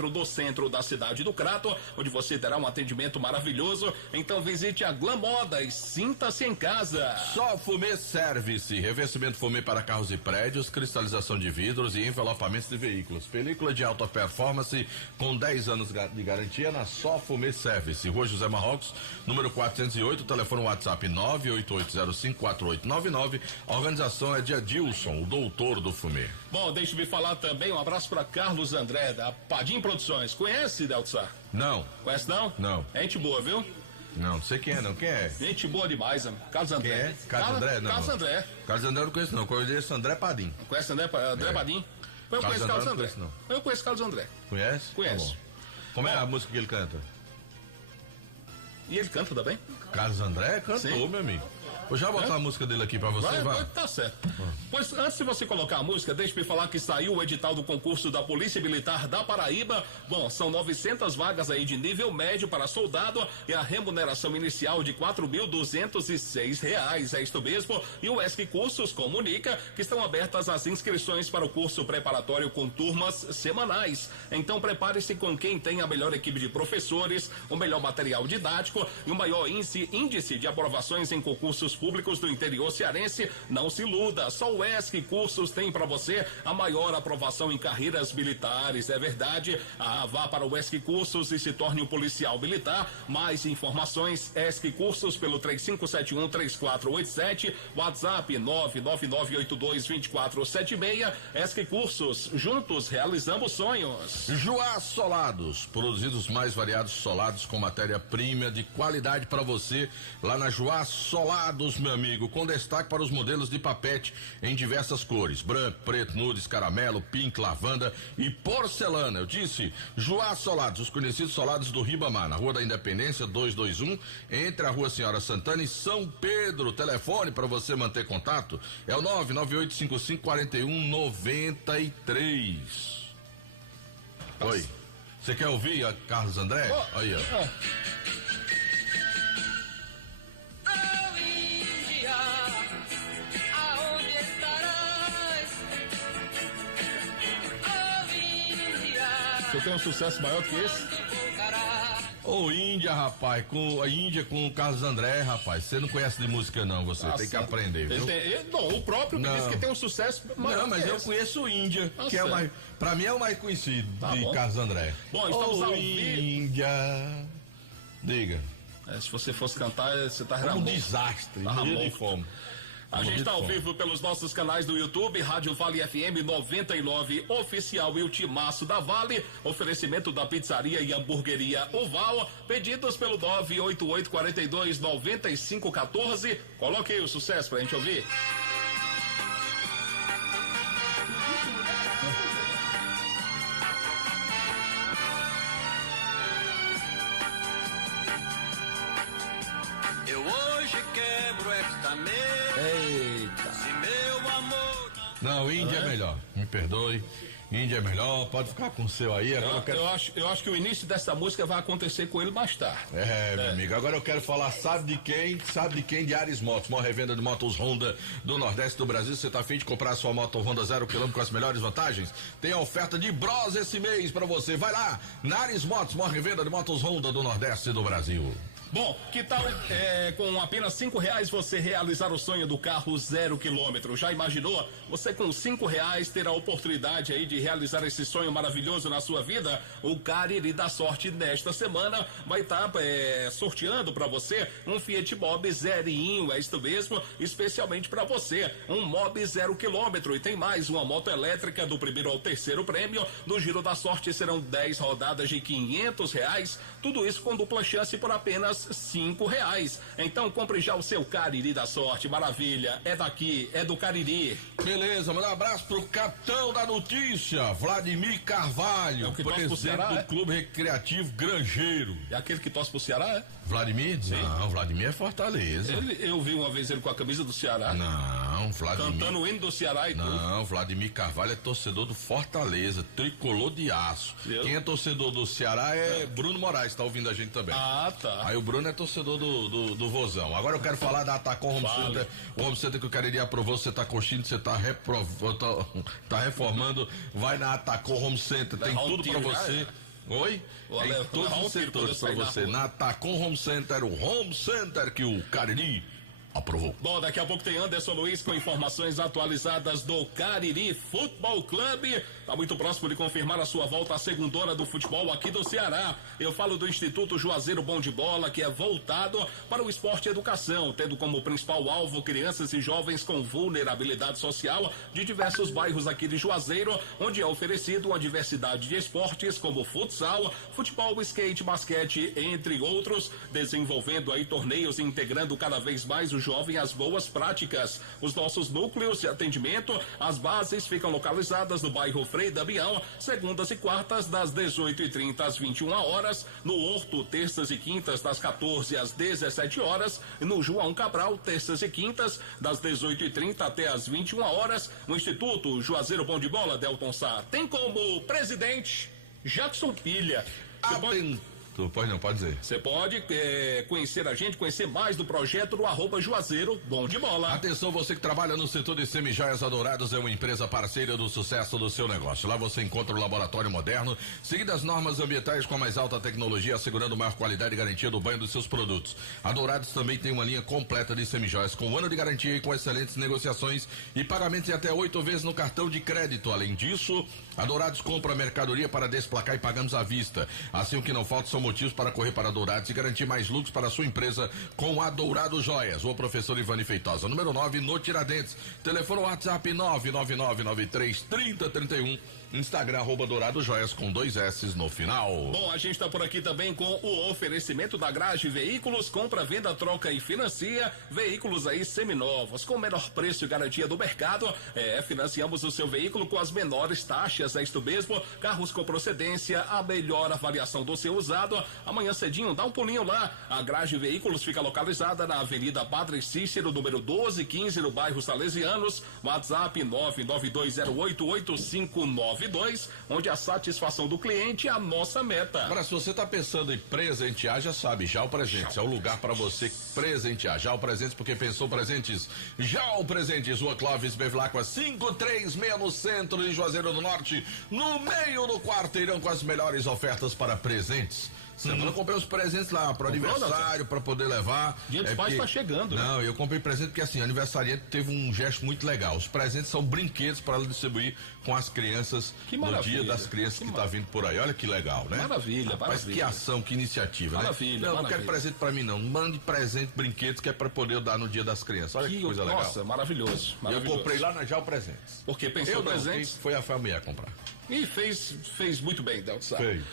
do centro da cidade do Crato, onde você terá um atendimento maravilhoso. Então visite a Glam Moda e sinta-se em casa. Só Fumê Service, revestimento fumê para carros e prédios, cristalização de vidros e envelopamentos de veículos. Película de alta performance com 10 anos de garantia na Só Fumê Service. Rua José Marrocos, número 408, telefone WhatsApp 988054899. A organização é de Adilson, o doutor do fumê. Bom, deixa-me falar também, um abraço para Carlos André, da Padim Produções. Conhece, Deltsar? Não. Conhece não? Não. É gente boa, viu? Não sei quem é não, quem é? Gente boa demais, mano. Carlos André. Quem é? Carlos André? Não. Carlos André. Carlos André eu não conheço não, eu conheço André Padim. Conhece André Padim? Eu conheço Carlos André. Eu conheço Carlos André. Conhece? Conheço. Tá, como é a música que ele canta? E ele canta também? Carlos André cantou, meu amigo. Vou já botar a música dele aqui pra você, vai. Tá certo. Pois antes de você colocar a música, deixe-me falar que saiu o edital do concurso da Polícia Militar da Paraíba. Bom, são 900 vagas aí de nível médio para soldado e a remuneração inicial de R$4.206. É isto mesmo. E o ESC Cursos comunica que estão abertas as inscrições para o curso preparatório com turmas semanais. Então prepare-se com quem tem a melhor equipe de professores, o melhor material didático e o maior índice de aprovações em concursos públicos do interior cearense. Não se iluda, só o ESC Cursos tem para você a maior aprovação em carreiras militares, é verdade. Vá para o ESC Cursos e se torne um policial militar. Mais informações, ESC Cursos pelo 3571-3487, WhatsApp 999822476. ESC Cursos, juntos realizamos sonhos. Joá Solados, produzidos os mais variados solados com matéria-prima de qualidade para você lá na Joá Solados. Calçados, meu amigo, com destaque para os modelos de papete em diversas cores, branco, preto, nudes, caramelo, pink, lavanda e porcelana. Eu disse, Joá Solados, os conhecidos solados do Ribamar, na Rua da Independência 221, entre a Rua Senhora Santana e São Pedro. Telefone para você manter contato é o 998554193. Oi, você quer ouvir a Carlos André? Aí, ó. Você tem um sucesso maior que esse? Ô, Índia, rapaz, com a Índia com o Carlos André, rapaz, você não conhece de música não, você tem que aprender, viu? Não, o próprio me disse que tem um sucesso maior. Não, mas eu conheço o Índia, que é o mais, pra mim é o mais conhecido de Carlos André. Bom, estamos ao vivo. Índia, diga. Se você fosse cantar, você tá um desastre, morrendo de fome. A gente está ao vivo pelos nossos canais do YouTube, Rádio Vale FM 99 Oficial e o Timaço da Vale, oferecimento da pizzaria e hamburgueria Oval, pedidos pelo 988429514. Coloque aí o sucesso pra gente ouvir. Eu hoje quebro esta mesa. Eita. Se meu amor não, Índia é melhor, me perdoe. Índia é melhor, pode ficar com o seu aí. Agora eu acho que o início dessa música vai acontecer com ele mais tarde. Meu amigo, agora eu quero falar, sabe de quem? De Ares Motos, maior revenda de motos Honda do Nordeste do Brasil. Você tá afim de comprar a sua moto Honda 0 km com as melhores vantagens? Tem a oferta de Bros esse mês pra você. Vai lá, na Ares Motos, maior revenda de motos Honda do Nordeste do Brasil. Bom, que tal com apenas R$5 você realizar o sonho do carro 0 km? Já imaginou? Você com R$5 ter a oportunidade aí de realizar esse sonho maravilhoso na sua vida? O Cariri da Sorte nesta semana vai estar sorteando para você um Fiat Mobi zerinho, é isto mesmo, especialmente para você, um Mobi 0 km. E tem mais, uma moto elétrica do primeiro ao terceiro prêmio. No Giro da Sorte serão 10 rodadas de R$500, tudo isso com dupla chance por apenas R$5. Então compre já o seu Cariri da Sorte, maravilha, é daqui, é do Cariri. Beleza, manda um abraço pro capitão da notícia, Vladimir Carvalho, presidente do Clube Recreativo Grangeiro. É aquele que torce pro Ceará, é? Vladimir? Sim. Não, Vladimir é Fortaleza. Eu vi uma vez ele com a camisa do Ceará. Não, Vladimir. Cantando o hino do Ceará e tudo. Não, Vladimir Carvalho é torcedor do Fortaleza, tricolor de aço. Quem é torcedor do Ceará é Bruno Moraes, tá ouvindo a gente também. Ah, tá. Aí o Bruno é torcedor do Vozão. Agora eu quero falar da Atacom Home Center. O Home Center que o Cariri aprovou, você tá coxinho, você tá reformando, vai na Atacom Home Center, tem tudo pra você. Oi? Tem todos os setores pra você. Na Atacom Home Center, o Home Center que o Cariri aprovou. Bom, daqui a pouco tem Anderson Luiz com informações atualizadas do Cariri Futebol Clube. Tá muito próximo de confirmar a sua volta à segundona do futebol aqui do Ceará. Eu falo do Instituto Juazeiro Bom de Bola, que é voltado para o esporte e educação, tendo como principal alvo crianças e jovens com vulnerabilidade social de diversos bairros aqui de Juazeiro, onde é oferecido uma diversidade de esportes como futsal, futebol, skate, basquete, entre outros, desenvolvendo aí torneios e integrando cada vez mais o jovem às boas práticas. Os nossos núcleos de atendimento, as bases ficam localizadas no bairro Frei Damião, segundas e quartas das 18h30 às 21 horas, no Horto, terças e quintas das 14 às 17 horas, e no João Cabral, terças e quintas das 18h30 até às 21 horas, no Instituto Juazeiro Bom de Bola, Delton Sá. Tem como presidente Jackson Pilha. Pode não, pode dizer. Você pode conhecer a gente, conhecer mais do projeto no @Juazeiro Bom de Bola. Atenção, você que trabalha no setor de semijoias Adourados é uma empresa parceira do sucesso do seu negócio. Lá você encontra o laboratório moderno, seguindo as normas ambientais com a mais alta tecnologia, assegurando maior qualidade e garantia do banho dos seus produtos. Adourados também tem uma linha completa de semijoias com 1 ano de garantia e com excelentes negociações e pagamentos em até 8 vezes no cartão de crédito. Além disso, Adourados compra mercadoria para desplacar e pagamos à vista. Assim, o que não falta são motivos para correr para Dourados e garantir mais lucros para a sua empresa com a Dourado Joias. O professor Ivani Feitosa, número 9, no Tiradentes. Telefone WhatsApp 999933031. Instagram, @Dourado Joias com 2 S no final. Bom, a gente tá por aqui também com o oferecimento da Grage Veículos, compra, venda, troca e financia veículos aí seminovos, com o menor preço e garantia do mercado. Financiamos o seu veículo com as menores taxas, é isto mesmo, carros com procedência, a melhor avaliação do seu usado. Amanhã cedinho, dá um pulinho lá. A Grage Veículos fica localizada na Avenida Padre Cícero, número 1215, no bairro Salesianos. WhatsApp 992088592, onde a satisfação do cliente é a nossa meta. Agora, se você está pensando em presentear, já sabe, Já o Presentes é o lugar para você presentear. Já o Presentes, porque pensou presentes. Já o Presentes, Rua Clóvis Bevilacqua 536, no centro de Juazeiro do Norte, no meio do quarteirão, com as melhores ofertas para presentes. Semana eu comprei os presentes lá pro aniversário, para poder levar. Dia dos pais tá chegando, Não, eu comprei presente porque assim, aniversariante teve um gesto muito legal. Os presentes são brinquedos para distribuir com as crianças no Dia das Crianças que tá vindo por aí. Olha que legal, né? Maravilha, Mas que ação, que iniciativa, maravilha, né? Não quero presente para mim não. Mande presente, brinquedos que é para poder dar no Dia das Crianças. Olha que coisa legal. Nossa, maravilhoso. Eu comprei lá na Já o Presentes. Porque pensou presentes? Foi a família comprar. E fez muito bem, Delton Sá. Fez.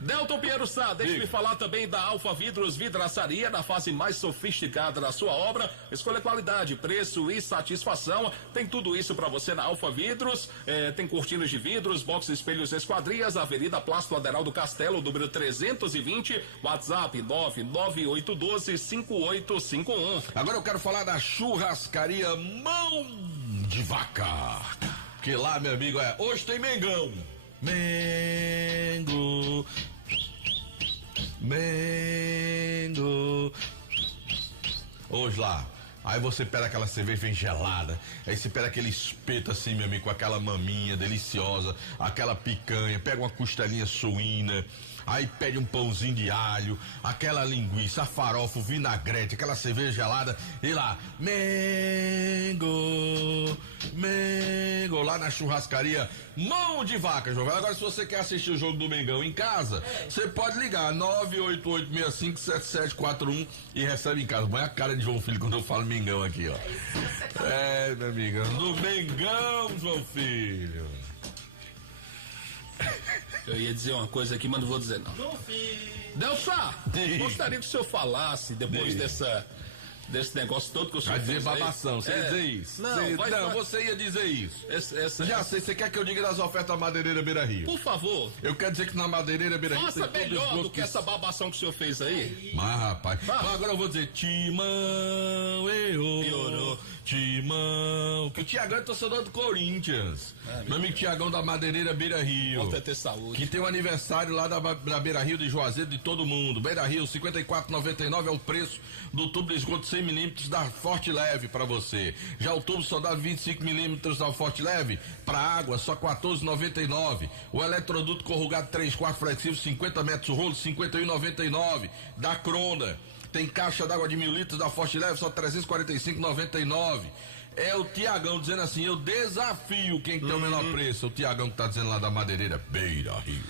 Delton Pinheiro Sá, deixa-me falar também da Alfa Vidros Vidraçaria, na fase mais sofisticada da sua obra. Escolha qualidade, preço e satisfação. Tem tudo isso para você na Alfa Vidros. Tem cortinas de vidros, box, espelhos, esquadrias, Avenida Plástico Lateral do Castelo, número 320, WhatsApp 998125851. Agora eu quero falar da churrascaria Mão de Vaca. Que lá, meu amigo, hoje tem Mengão. Mengo. Hoje lá. Aí você pega aquela cerveja bem gelada, aí você pega aquele espeto assim, meu amigo, com aquela maminha deliciosa, aquela picanha, pega uma costelinha suína, aí pede um pãozinho de alho, aquela linguiça, a farofa, o vinagrete, aquela cerveja gelada, e lá, Mengo, lá na churrascaria Mão de Vaca, João. Agora, se você quer assistir o jogo do Mengão em casa, você pode ligar 988657741 e recebe em casa. Põe a cara de João Filho quando eu falo Mengão aqui, ó. Meu amigo, do Mengão, João Filho. Eu ia dizer uma coisa aqui, mas não vou dizer não. Delsa, gostaria que o senhor falasse depois desse negócio todo que o senhor vai dizer fez babação, você ia dizer isso. Você ia dizer isso. Já sei, você quer que eu diga das ofertas da Madeireira Beira Rio? Por favor. Eu quero dizer que na Madeireira Beira Rio faça melhor do que essa babação que o senhor fez aí. Mas, rapaz, agora eu vou dizer Timão, piorou. Timão, que o Tiagão é torcedor do Corinthians. Meu amigo Tiagão da Madeireira Beira Rio. Volta a ter saúde. Que tem um aniversário lá da Beira Rio de Juazeiro de todo mundo. Beira Rio, R$54,99 é o preço do tubo de esgoto 100 milímetros da Forte Leve pra você. Já o tubo soldado 25 milímetros da Forte Leve pra água, só R$14,99. O eletroduto corrugado 3/4 flexível, 50 metros, rolo, R$51,99 da Crona. Tem caixa d'água de 1.000 litros da Forte Leve, só R$345,99. É o Tiagão dizendo assim, eu desafio quem tem o menor preço. O Tiagão que tá dizendo lá da Madeireira Beira Rio.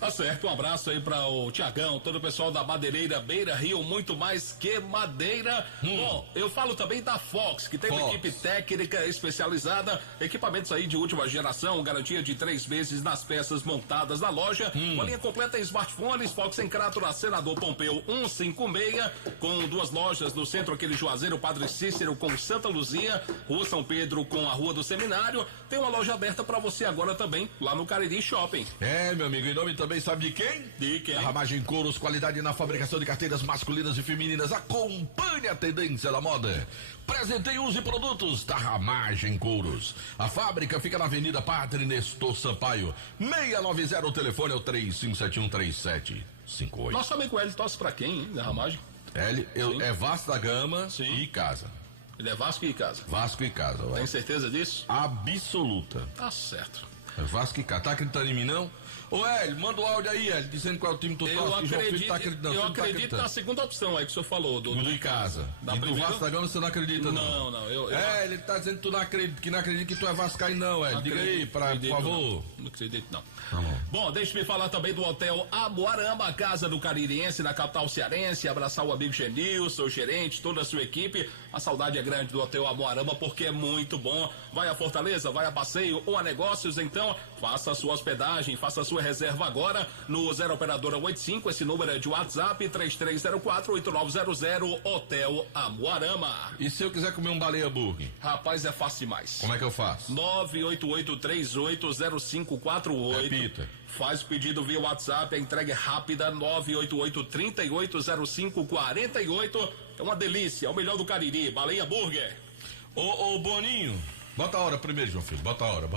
Tá certo, um abraço aí para o Tiagão, todo o pessoal da Madeireira Beira Rio, muito mais que madeira. Bom, eu falo também da Fox, que tem uma equipe técnica especializada, equipamentos aí de última geração, garantia de 3 meses nas peças montadas na loja, uma linha completa em smartphones, Fox em Crato, na Senador Pompeu 156, com 2 lojas no centro aqui de Juazeiro, Padre Cícero com Santa Luzia, Rua São Pedro com a Rua do Seminário. Tem uma loja aberta para você agora também, lá no Cariri Shopping. Meu amigo, em nome também sabe de quem? De quem? A Ramagem Couros, qualidade na fabricação de carteiras masculinas e femininas. Acompanhe a tendência da moda. Presenteie, use produtos da Ramagem Couros. A fábrica fica na Avenida Padre Nestor Sampaio, 690, o telefone é o 35713758. Nosso amigo Hélio torce pra quem, hein, da Ramagem? Hélio, é Vasco da Gama e Casa. Ele é Vasco e Casa? Vasco e Casa. Tem certeza disso? Absoluta. Tá certo. É Vasco e Cá. Tá acreditando em mim, não? Ô, Hélio, manda o áudio aí, Hélio, dizendo qual é o time que tu torce. Eu acredito na segunda opção aí que o senhor falou. Do em casa. Da e do Vasco da Gama você não acredita, não? Não. Ele tá dizendo que tu não acredita, que tu é vascaíno, não, Hélio. Diga aí, por favor. Não acredito, não. Tá bom, deixa-me falar também do Hotel Amoarama, casa do Caririense, na capital cearense. Abraçar o amigo Genilson, o gerente, toda a sua equipe. A saudade é grande do Hotel Amoarama porque é muito bom. Vai a Fortaleza, vai a passeio ou a negócios, então faça a sua hospedagem, faça a sua reserva agora no 0 operadora 85, esse número é de WhatsApp, 3304-8900, Hotel Amoarama. E se eu quiser comer um baleia burger? Rapaz, é fácil demais. Como é que eu faço? 988380548. Repita. Faz o pedido via WhatsApp, a entrega é rápida, 988-380548. É uma delícia, é o melhor do Cariri, baleia burger. Ô Boninho, bota a hora primeiro, João Filho, bota a hora.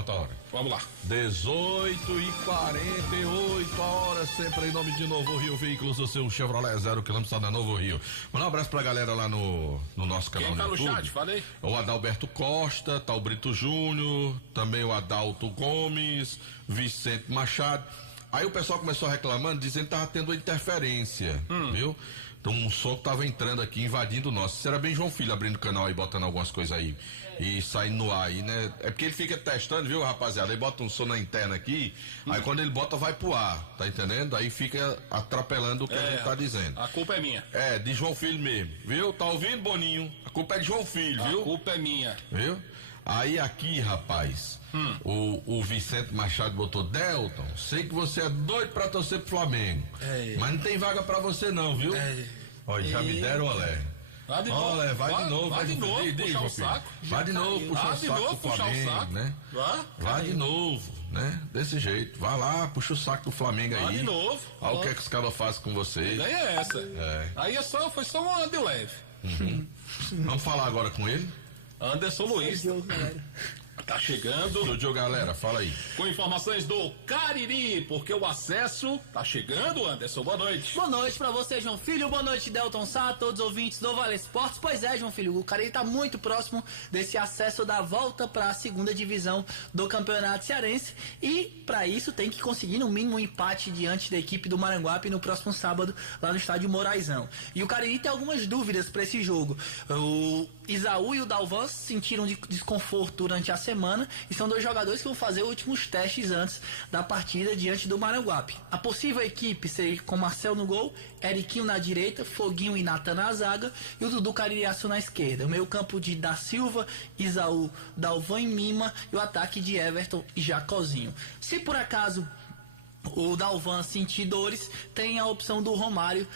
Vamos lá. 18h48, a hora sempre em nome de Novo Rio Veículos, o seu Chevrolet 0 km está na Novo Rio. Manda um abraço pra galera lá no nosso canal. Quem tá no chat, falei? O Adalberto Costa, tá o Brito Júnior, também o Adalto Gomes, Vicente Machado. Aí o pessoal começou reclamando, dizendo que tava tendo interferência, viu? Então um som que tava entrando aqui, invadindo o nosso. Isso era bem João Filho abrindo o canal e botando algumas coisas aí. E saindo no ar aí, né? É porque ele fica testando, viu, rapaziada? Ele bota um som na interna aqui, aí quando ele bota vai pro ar, tá entendendo? Aí fica atrapalhando o que a gente tá dizendo. A culpa é minha. É, de João Filho mesmo, viu? Tá ouvindo, Boninho? A culpa é de João Filho, viu? A culpa é minha. Viu? Aí aqui, rapaz, o Vicente Machado botou: Delton, sei que você é doido pra torcer pro Flamengo, mas não tem vaga pra você não, viu? Olha, já me deram olé. Vai de novo, vai de novo, puxar o saco. Vai de novo, puxar o saco do Flamengo, né? Vai de novo, né? Desse jeito, vai lá, puxa o saco do Flamengo aí. Vai de novo. Olha o que é que os caras fazem com vocês. A ideia é essa. Aí foi só uma de leve. Vamos falar agora com ele? Anderson Luiz. Tá chegando. Seu Diogo, galera, fala aí. Com informações do Cariri, porque o acesso tá chegando, Anderson. Boa noite. Boa noite pra você, João Filho. Boa noite, Delton Sá, todos os ouvintes do Vale Esportes. Pois é, João Filho, o Cariri tá muito próximo desse acesso da volta pra segunda divisão do Campeonato Cearense. E pra isso tem que conseguir no mínimo um empate diante da equipe do Maranguape no próximo sábado, lá no estádio Moraizão. E o Cariri tem algumas dúvidas pra esse jogo. O Isaú e o Dalvan sentiram desconforto durante a semana e são dois jogadores que vão fazer os últimos testes antes da partida diante do Maranguape. A possível equipe seria com Marcel no gol, Eriquinho na direita, Foguinho e Natan na zaga e o Dudu Caririaço na esquerda. O meio campo de Da Silva, Isaú, Dalvan e Mima e o ataque de Everton e Jacozinho. Se por acaso o Dalvan sentir dores, tem a opção do Romário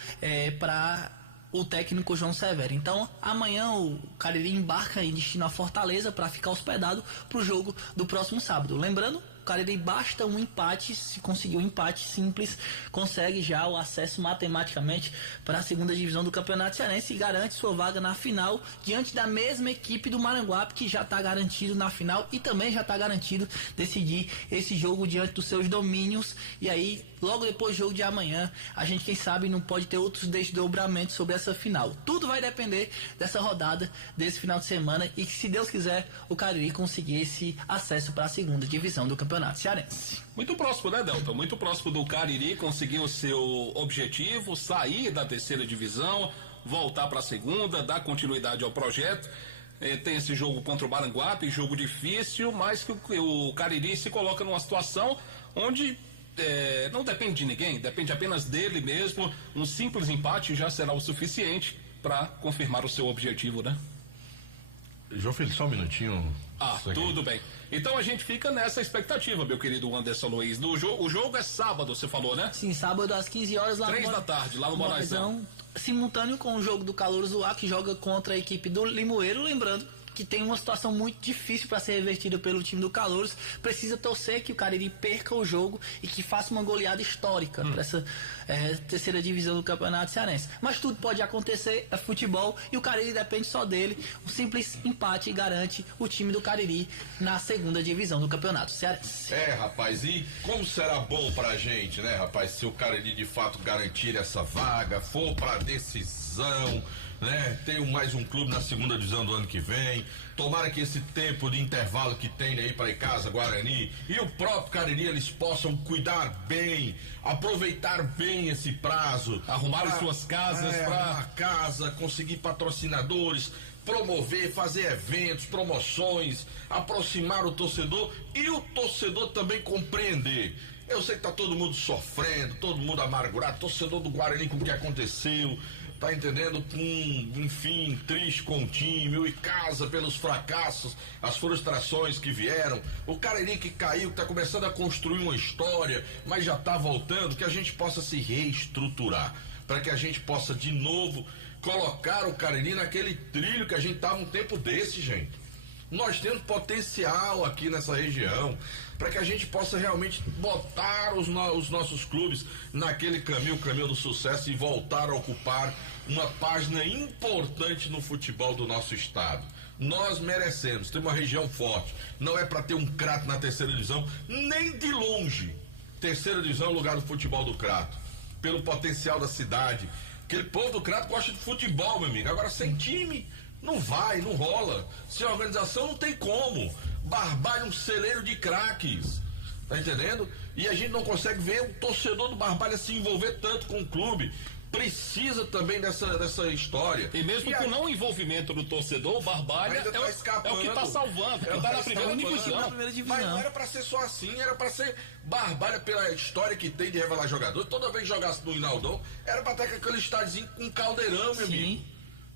para o técnico João Severo. Então, amanhã o Cariri embarca em destino à Fortaleza para ficar hospedado para o jogo do próximo sábado. Lembrando, o Cariri basta um empate, se conseguir um empate simples, consegue já o acesso matematicamente para a segunda divisão do Campeonato Cearense e garante sua vaga na final diante da mesma equipe do Maranguape, que já está garantido na final e também já está garantido decidir esse jogo diante dos seus domínios. E aí, logo depois do jogo de amanhã, a gente, quem sabe, não pode ter outros desdobramentos sobre essa final. Tudo vai depender dessa rodada, desse final de semana, e que, se Deus quiser, o Cariri conseguir esse acesso para a segunda divisão do Campeonato Cearense. Muito próximo, né, Delton? Muito próximo do Cariri conseguir o seu objetivo, sair da terceira divisão, voltar para a segunda, dar continuidade ao projeto. Tem esse jogo contra o Maranguape, jogo difícil, mas que o Cariri se coloca numa situação onde não depende de ninguém, depende apenas dele mesmo. Um simples empate já será o suficiente para confirmar o seu objetivo, né? João Filho, só um minutinho. Tudo bem. Então a gente fica nessa expectativa, meu querido Anderson Luiz. O jogo é sábado, você falou, né? Sim, sábado às 15 horas lá 3 da tarde, lá no Moraizão. Simultâneo com o jogo do Calouros do Ar, que joga contra a equipe do Limoeiro, lembrando que tem uma situação muito difícil para ser revertida pelo time do Calouros. Precisa torcer que o Cariri perca o jogo e que faça uma goleada histórica para essa terceira divisão do Campeonato Cearense. Mas tudo pode acontecer, é futebol e o Cariri depende só dele. Um simples empate garante o time do Cariri na segunda divisão do Campeonato Cearense. Rapaz, e como será bom pra gente, né, rapaz, se o Cariri de fato garantir essa vaga, for pra decisão, né? Ter mais um clube na segunda divisão do ano que vem. Tomara que esse tempo de intervalo que tem aí para Icasa, Guarani e o próprio Cariri, eles possam cuidar bem, aproveitar bem esse prazo. Arrumar as suas casas para casa, conseguir patrocinadores, promover, fazer eventos, promoções, aproximar o torcedor e o torcedor também compreender. Eu sei que tá todo mundo sofrendo, todo mundo amargurado, torcedor do Guarani com o que aconteceu, tá entendendo? Enfim, triste com o time, o Icasa pelos fracassos, as frustrações que vieram, o Cariri que caiu, que tá começando a construir uma história, mas já tá voltando, que a gente possa se reestruturar, para que a gente possa de novo colocar o Cariri naquele trilho que a gente tava um tempo desse, gente. Nós temos potencial aqui nessa região para que a gente possa realmente botar os nossos clubes naquele caminho, o caminho do sucesso, e voltar a ocupar uma página importante no futebol do nosso estado. Nós merecemos ter uma região forte. Não é para ter um Crato na terceira divisão, nem de longe. Terceira divisão é o lugar do futebol do Crato, pelo potencial da cidade. Aquele povo do Crato gosta de futebol, meu amigo. Agora, sem time, não vai, não rola. Sem organização, não tem como. Barbalha um celeiro de craques, tá entendendo? E a gente não consegue ver o torcedor do Barbalha se envolver tanto com o clube. Precisa também dessa história. E mesmo com não envolvimento do torcedor, o Barbalha é o que tá salvando, que tá na primeira divisão. Mas não era pra ser só assim, era pra ser Barbalha pela história que tem de revelar jogador. Toda vez que jogasse no Inaldão, era pra ter aquele estádiozinho com caldeirão, meu amigo.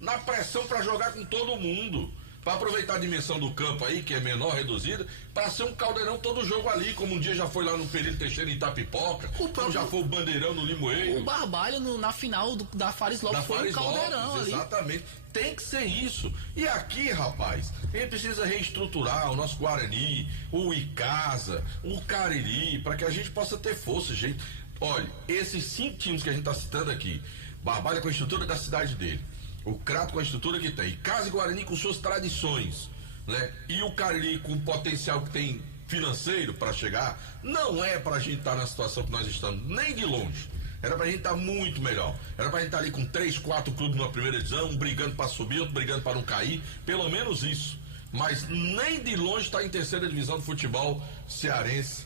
Na pressão pra jogar com todo mundo. Pra aproveitar a dimensão do campo aí, que é menor, reduzida, pra ser um caldeirão todo jogo ali, como um dia já foi lá no Pereira Teixeira em Itapipoca, como já foi o Bandeirão no Limoeiro. O Barbalho na final da Fares Lopes foi um caldeirão ali. Exatamente, tem que ser isso. E aqui, rapaz, a gente precisa reestruturar o nosso Guarani, o Icasa, o Cariri, pra que a gente possa ter força, gente. Olha, esses 5 times que a gente tá citando aqui, Barbalha com a estrutura da cidade dele, o Crato com a estrutura que tem, Icasa e Guarani com suas tradições, né? E o Cariri com o potencial que tem financeiro para chegar, não é pra gente estar na situação que nós estamos, nem de longe. Era pra gente estar muito melhor. Era pra gente estar ali com 3, 4 clubes numa primeira divisão, um brigando para subir, outro brigando para não cair, pelo menos isso. Mas nem de longe está em terceira divisão do futebol cearense,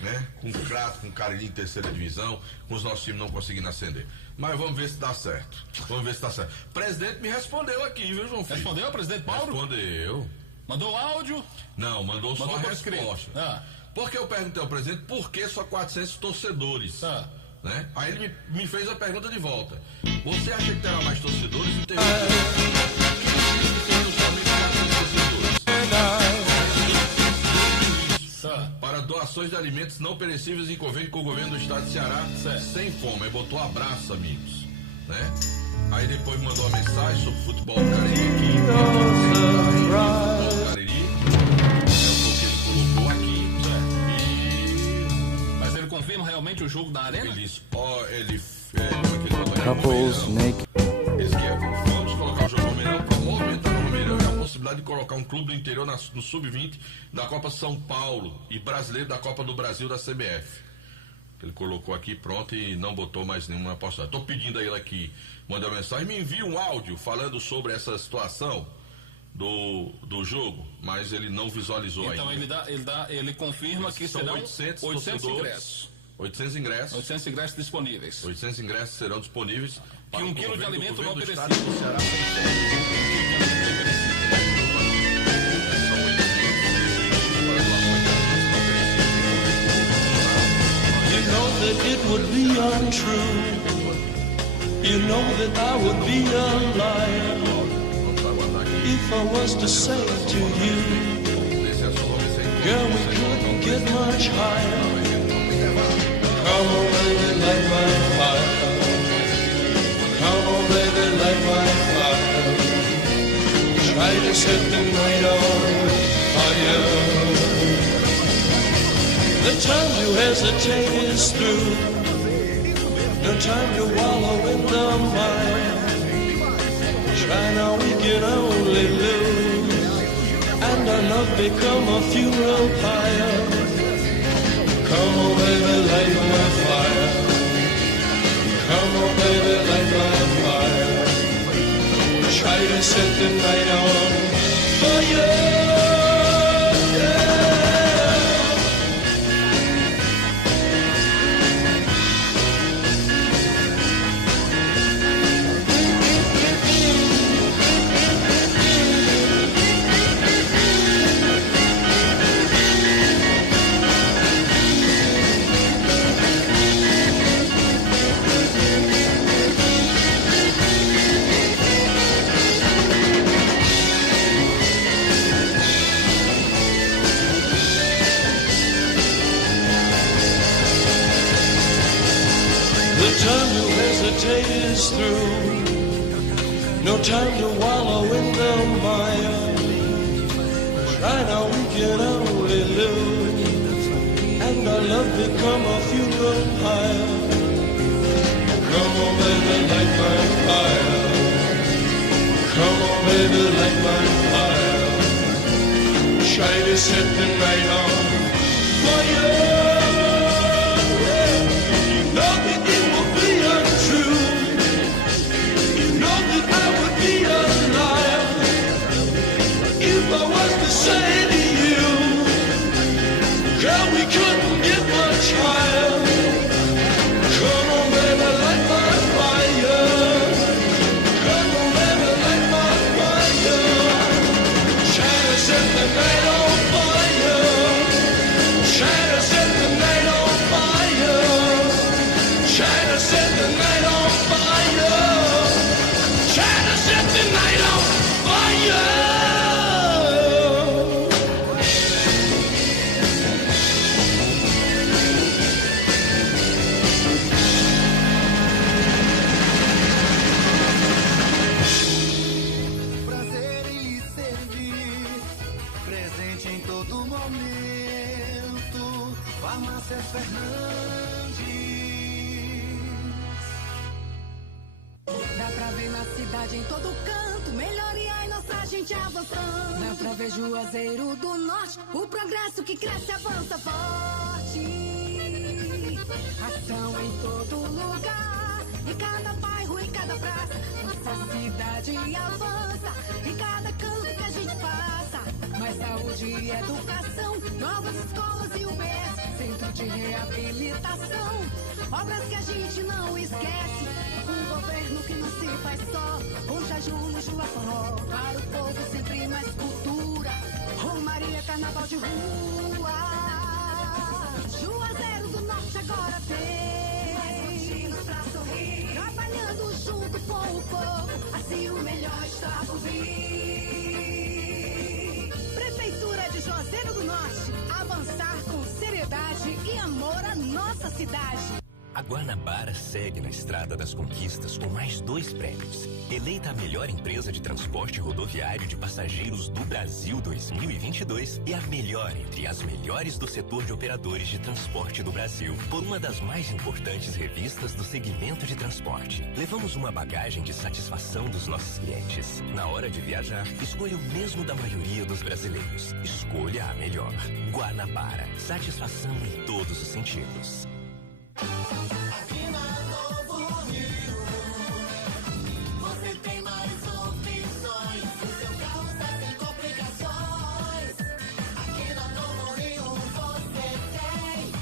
né? Com o Crato, com o Cariri em terceira divisão, com os nossos times não conseguindo ascender. Mas vamos ver se dá certo. Vamos ver se dá certo. O presidente me respondeu aqui, viu, João Filho? Respondeu, presidente Paulo? Respondeu. Mandou áudio? Não, mandou só a resposta. Porque eu perguntei ao presidente por que só 400 torcedores. Né? Aí ele me fez a pergunta de volta. Você acha que terá mais torcedores? E teve para doações de alimentos não perecíveis em convênio com o governo do estado de Ceará, sem fome. Aí botou abraço, amigos, né? Aí depois mandou uma mensagem sobre o futebol do Cariri aqui. Colocou aqui. Mas ele confirma realmente o jogo da Arena? Ele disse, vamos colocar o jogo no Romeirão para movimentar o Romeirão e a possibilidade de colocar um clube do interior no Sub-20 da Copa São Paulo e brasileiro da Copa do Brasil da CBF. Ele colocou aqui pronto e não botou mais nenhuma postagem. Estou pedindo a ele aqui, mandar uma mensagem, me envia um áudio falando sobre essa situação do jogo, mas ele não visualizou ainda. Então ele confirma que serão 800 ingressos. 800 ingressos. 800 ingressos disponíveis. 800 ingressos serão disponíveis. E 1 quilo de alimento não perecível. You know that it would be untrue. You know that I would be a liar if I was to say to you, girl, we couldn't get much higher. Come on, baby, light my fire. Come on, baby, light my fire. Try to set the night on fire. The time to hesitate is through. No time to wallow in the mire. Try now, we can only lose, and our love become a funeral pyre. Come on, baby, light my fire. Come on, baby, light my fire. try to set the night on fire. Is through. No time to wallow in the mire. Try now, we can only lose, and our love become a funeral pyre. Come on, baby, light my fire. Come on, baby, light my fire. Try to set the night on fire. I was to say to you, girl, we couldn't get much higher. Come on, baby, light my fire. Come on, baby, light my fire. Try to set the night on fire. Try to set the night on fire. Try to set the night on fire. Try to set the night on fire. Dá pra ver na cidade em todo canto, melhoria e nossa gente avançando. Dá pra ver Juazeiro do Norte, o progresso que cresce e avança forte. Ação em todo lugar, em cada bairro, em cada praça. Nossa cidade avança, em cada canto que a gente passa. Mais saúde e educação, novas escolas e UBS, centro de reabilitação, obras que a gente não esquece. Um governo que não se faz só, com jejum, Jua forró, para o povo sempre mais cultura. Romaria, carnaval de rua, Juazeiro do Norte agora tem mais motivos pra sorrir, trabalhando junto com o povo, assim o melhor está por vir. Prefeitura de Juazeiro do Norte, avançar com seriedade e amor à nossa cidade. A Guanabara segue na estrada das conquistas com mais 2 prêmios. Eleita a melhor empresa de transporte rodoviário de passageiros do Brasil 2022 e a melhor entre as melhores do setor de operadores de transporte do Brasil, por uma das mais importantes revistas do segmento de transporte. Levamos uma bagagem de satisfação dos nossos clientes. Na hora de viajar, escolha o mesmo da maioria dos brasileiros. Escolha a melhor. Guanabara. Satisfação em todos os sentidos. Aqui na Novo Rio, você tem mais opções. O seu carro está sem complicações. Aqui na Novo Rio você tem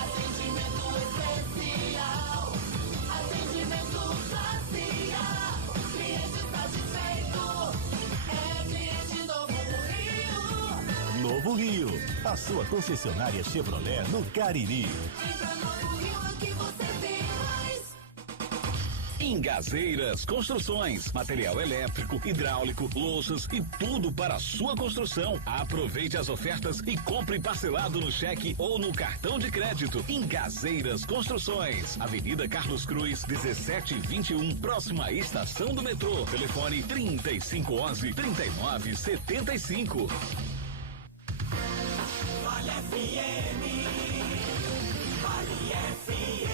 atendimento especial, atendimento facial. Cliente satisfeito é cliente Novo Rio. Novo Rio, a sua concessionária Chevrolet no Cariri. Engazeiras Construções, material elétrico, hidráulico, louças e tudo para a sua construção. Aproveite as ofertas e compre parcelado no cheque ou no cartão de crédito. Engazeiras Construções, Avenida Carlos Cruz, 1721, próxima à estação do metrô. Telefone 3511-3975. Vale FM, Vale FM.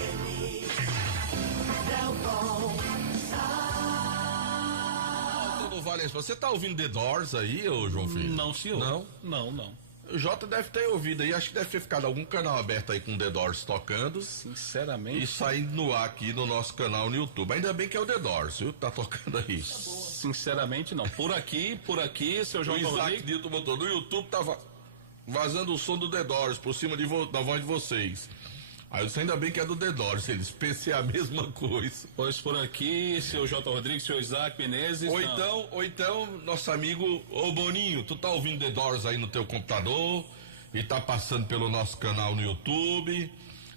Vale, você tá ouvindo The Doors aí, ô João Filho? Não, senhor. Não? Não. O Jota deve ter ouvido aí, acho que deve ter ficado algum canal aberto aí com o The Doors tocando. Sinceramente. E saindo no ar aqui no nosso canal no YouTube. Ainda bem que é o The Doors, viu? Tá tocando aí. Sinceramente não. Por aqui, seu João O Isaac Rodrigues. Dito botou no YouTube, tava vazando o som do The Doors por cima da voz de vocês. Aí eu disse, ainda bem que é do The Doors, eles pensei a mesma coisa. Pois por aqui, seu J. Rodrigues, seu Isaac Menezes. Ou então, nosso amigo, ô Boninho, tu tá ouvindo The Doors aí no teu computador e tá passando pelo nosso canal no YouTube,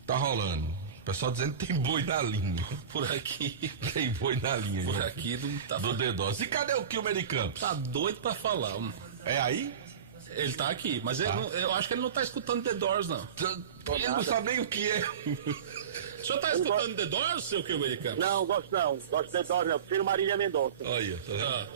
tá rolando. O pessoal dizendo que tem boi na linha. Por aqui. Tem boi na linha. Por aqui não tá. Do The Doors. E cadê o Kilmer de Campos? Tá doido pra falar. É aí? Ele tá aqui, mas ele não, eu acho que ele não tá escutando The Doors, não. Ele não sabe nem o que é. O senhor tá escutando The Doors, seu Kilmer de Campos? Não, gosto de The Doors, não. Eu prefiro Marília Mendonça. Olha, tá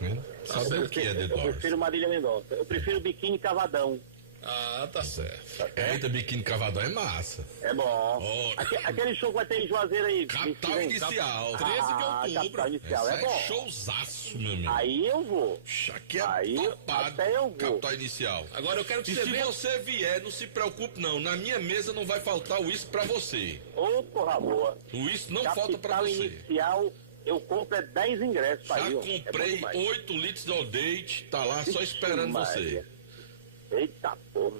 vendo? Sabe o que é The Doors? Eu prefiro Marília Mendonça. Eu prefiro Biquíni Cavadão. Ah, tá certo. Eita, Biquíni Cavadão é massa. É bom. Aquele show que vai ter em Juazeiro aí. Capital Inicial. 13 de outubro. Capital Inicial, é bom. Showzaço, meu amigo. Aí eu vou. Aqui é topado. Até eu vou. Capital Inicial. Agora eu quero que e você se venha... você vier, não se preocupe não. Na minha mesa não vai faltar o uísque pra você. Ô, porra boa. O uísque não falta pra você. Capital Inicial, eu compro 10 ingressos pra Já ir. comprei 8 litros de Oldate, tá lá só esperando você. Eita porra.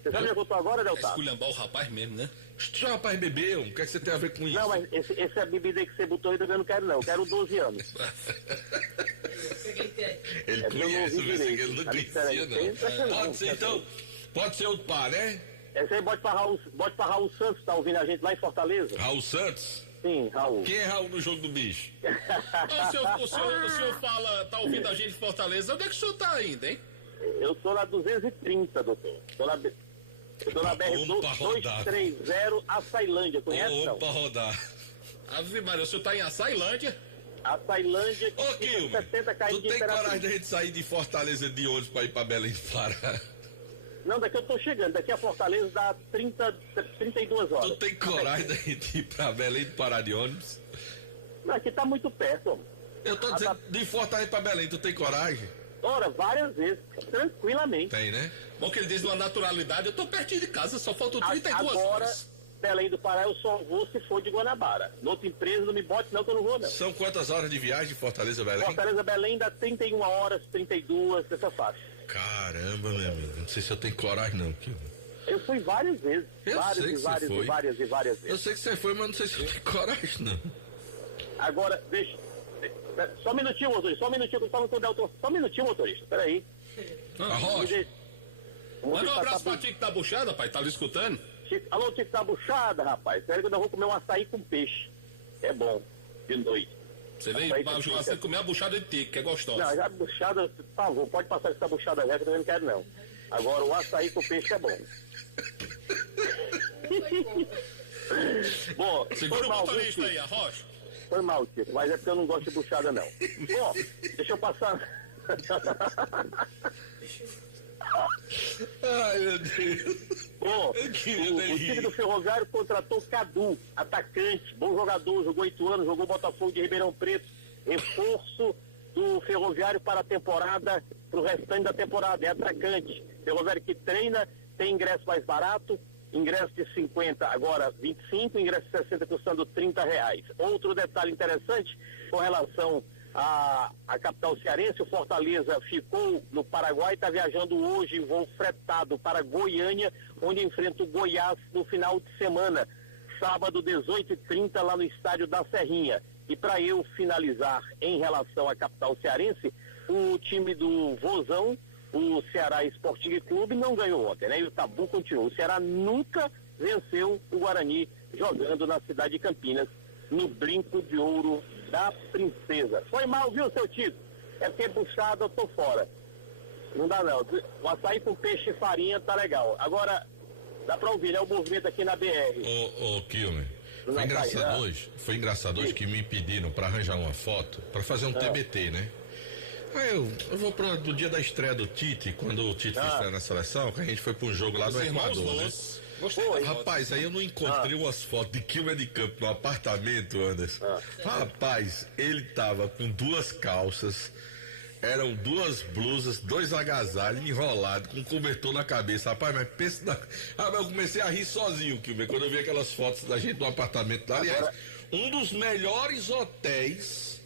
Você sabe onde eu tô agora, Delta? Esculhambar o rapaz mesmo, né? Se o rapaz bebeu, o que é que você tem a ver com isso? Não, mas esse é a bebida aí que você botou aí, eu não quero não. Eu quero 12 anos. Ele conhece, mas ele não conhecia, não. Pode ser, então, pode ser o par, né? Esse aí pode pra Raul Santos, tá ouvindo a gente lá em Fortaleza? Raul Santos? Sim, Raul. Quem é Raul no jogo do bicho? O senhor fala, tá ouvindo a gente em Fortaleza, onde é que o senhor tá ainda, hein? Eu tô na 230, doutor. Eu tô na BR-230, Açailândia, conhece não? Opa, rodar. Ave Maria, o senhor tá em Açailândia? Açailândia, ô, Kilmer, 70 km tu tem coragem da gente sair de Fortaleza de ônibus pra ir pra Belém do Pará? Não, daqui eu tô chegando, daqui a Fortaleza dá 32 horas. Tu tem coragem da gente ir pra Belém do Pará de ônibus? Não, aqui tá muito perto, homem. Eu tô dizendo, de Fortaleza pra Belém, tu tem coragem? Ora, várias vezes, tranquilamente. Tem, né? Bom que ele diz uma naturalidade, eu tô pertinho de casa, só faltam 32 Agora, horas. Belém do Pará eu só vou se for de Guanabara. Noutra empresa não me bote não que eu não vou não. São quantas horas de viagem de Fortaleza a Belém? Fortaleza Belém dá 31 horas, 32, essa faixa. Caramba, meu amigo, não sei se eu tenho coragem não, Kilmer. Eu fui várias vezes. Várias vezes. Eu sei que você foi, mas não sei se eu tenho coragem não. Agora, deixa... Só um minutinho, motorista, que eu tô falando com o Delton. Só um minutinho, motorista, peraí. Rocha. Manda um abraço pra Tico da Buchada, pai, tá lhe escutando? Alô, Tico da Buchada, rapaz. Sério que eu vou comer um açaí com peixe. É bom, de noite. Você veio pra você comer a buchada de Tico, que é gostosa. Não, já a buchada, por favor, pode passar essa buchada velha que eu também não quero não. Agora, o açaí com peixe é bom. Bom, segura o motorista aí, a Rocha. Foi mal, Tico, mas é porque eu não gosto de buchada, não. Bom, deixa eu passar. Ai, meu Deus. Bom, o time do Ferroviário contratou Cadu, atacante, bom jogador, jogou 8 anos, jogou Botafogo de Ribeirão Preto, reforço do Ferroviário para a temporada, para o restante da temporada, é atacante. Ferroviário que treina, tem ingresso mais barato, ingresso de 50, agora 25, ingresso de 60 custando R$30. Outro detalhe interessante com relação à capital cearense, o Fortaleza ficou no Paraguai, está viajando hoje em voo fretado para Goiânia, onde enfrenta o Goiás no final de semana, sábado 18h30 lá no estádio da Serrinha. E para eu finalizar em relação à capital cearense, o time do Vozão, o Ceará Sporting Clube, não ganhou ontem, né? E o tabu continua. O Ceará nunca venceu o Guarani jogando na cidade de Campinas, no Brinco de Ouro da Princesa. Foi mal, viu, seu Tito? É porque puxado eu tô fora. Não dá não. O açaí com peixe e farinha tá legal. Agora, dá pra ouvir, né? O movimento aqui na BR. Ô, Kilmer, foi engraçado hoje que me pediram pra arranjar uma foto, pra fazer um TBT, né? Aí eu vou do dia da estreia do Tite, quando o Tite foi estrear na seleção, que a gente foi pra um jogo lá no Equador, né? Rapaz, aí eu não encontrei umas fotos de Kilmer de Campos no apartamento, Anderson. Rapaz, ele tava com 2 calças, Eram 2 blusas, 2 agasalhos enrolados, com cobertor na cabeça. Rapaz, mas pensa na... mas eu comecei a rir sozinho, Kilber, quando eu vi aquelas fotos da gente no apartamento lá. Aliás, um dos melhores hotéis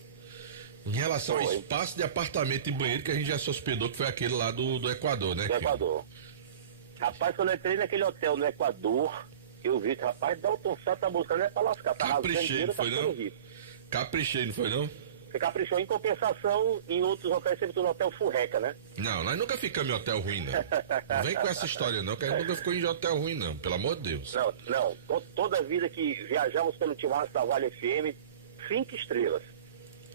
em relação ao espaço de apartamento e banheiro que a gente já se hospedou, que foi aquele lá do Equador, né? Do Equador. Rapaz, quando eu entrei naquele hotel no Equador, eu vi que, rapaz, Delton Sato tá buscando é pra lascar. Tá caprichei, não foi não? Caprichei, não foi não? Você caprichou. Em compensação, em outros hotéis, sempre tô no hotel Furreca, né? Não, nós nunca ficamos em hotel ruim, não. Não vem com essa história, não, que a gente nunca ficou em hotel ruim, não, pelo amor de Deus. Não. Toda a vida que viajamos pelo Timaço da Vale FM, 5 estrelas.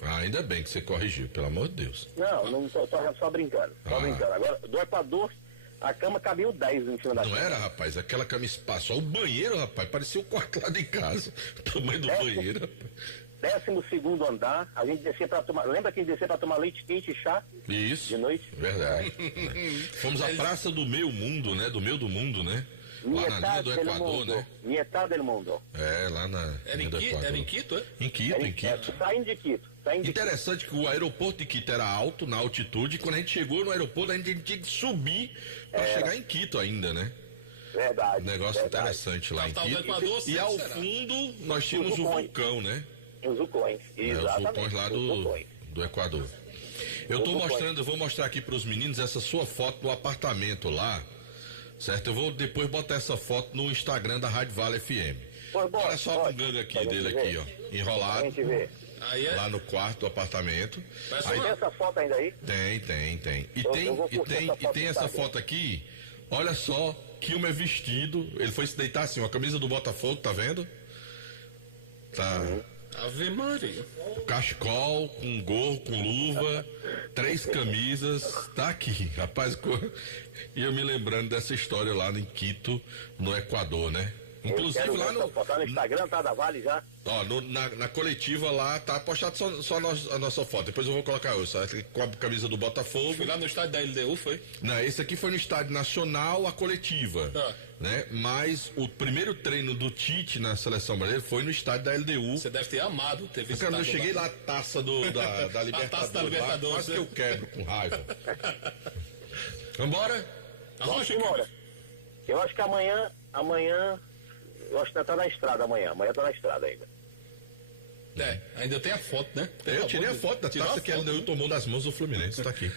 Ah, ainda bem que você corrigiu, pelo amor de Deus. Não tô só brincando. Brincando. Agora, do Equador, a cama cabia 10 em cima da cama. Não era, rapaz? Aquela cama espaço. O banheiro, rapaz, parecia o quarto lá de casa. O tamanho do banheiro, rapaz. 12º andar, a gente descia pra tomar. Lembra que a gente descia pra tomar leite quente e chá? Isso. De noite? Verdade. Fomos à Praça do Meio Mundo, né? Do meio do mundo, né? Lá na linha do Equador, né? Metade del mundo. É, lá na. Era em Quito, é? Em Quito. Saindo de Quito. Interessante que o aeroporto de Quito era alto, na altitude, e quando a gente chegou no aeroporto, a gente tinha que subir pra chegar em Quito ainda, né? Verdade. Negócio interessante lá em Quito. Equador, e ao fundo, nós tínhamos o vulcão, né? Os vulcões, exatamente. Os vulcões lá do Equador. Vou mostrar aqui para os meninos essa sua foto do apartamento lá, certo? Eu vou depois botar essa foto no Instagram da Rádio Vale FM. Olha só o ganga aqui dele aqui, ó, enrolado. Lá no quarto do apartamento. Tem essa foto ainda aí? Tem. E tem essa foto aqui, olha só, Kilmer vestido, ele foi se deitar assim, uma camisa do Botafogo, tá vendo? Tá. Ave Maria. O cachecol, com gorro, com luva, 3 camisas, tá aqui, rapaz. E eu me lembrando dessa história lá em Quito, no Equador, né? Inclusive lá no. Tá no Instagram, tá da Vale já? Ó, na coletiva lá, tá postado só a nossa foto. Depois eu vou colocar com a camisa do Botafogo. Foi lá no estádio da LDU, foi? Não, esse aqui foi no Estádio Nacional, a coletiva. Né? Mas o primeiro treino do Tite na seleção brasileira foi no estádio da LDU. Você deve ter amado ter visto. Quando eu cheguei lá, a taça da Libertadores. A taça da Libertadores. Quase que eu quebro com raiva. Vambora? Vamos embora. Eu acho que amanhã. Eu acho que tá na estrada amanhã. Amanhã tá na estrada ainda. Ainda tem a foto, né? Eu tirei a foto da taça que a LDU tomou das mãos do Fluminense. Tá aqui.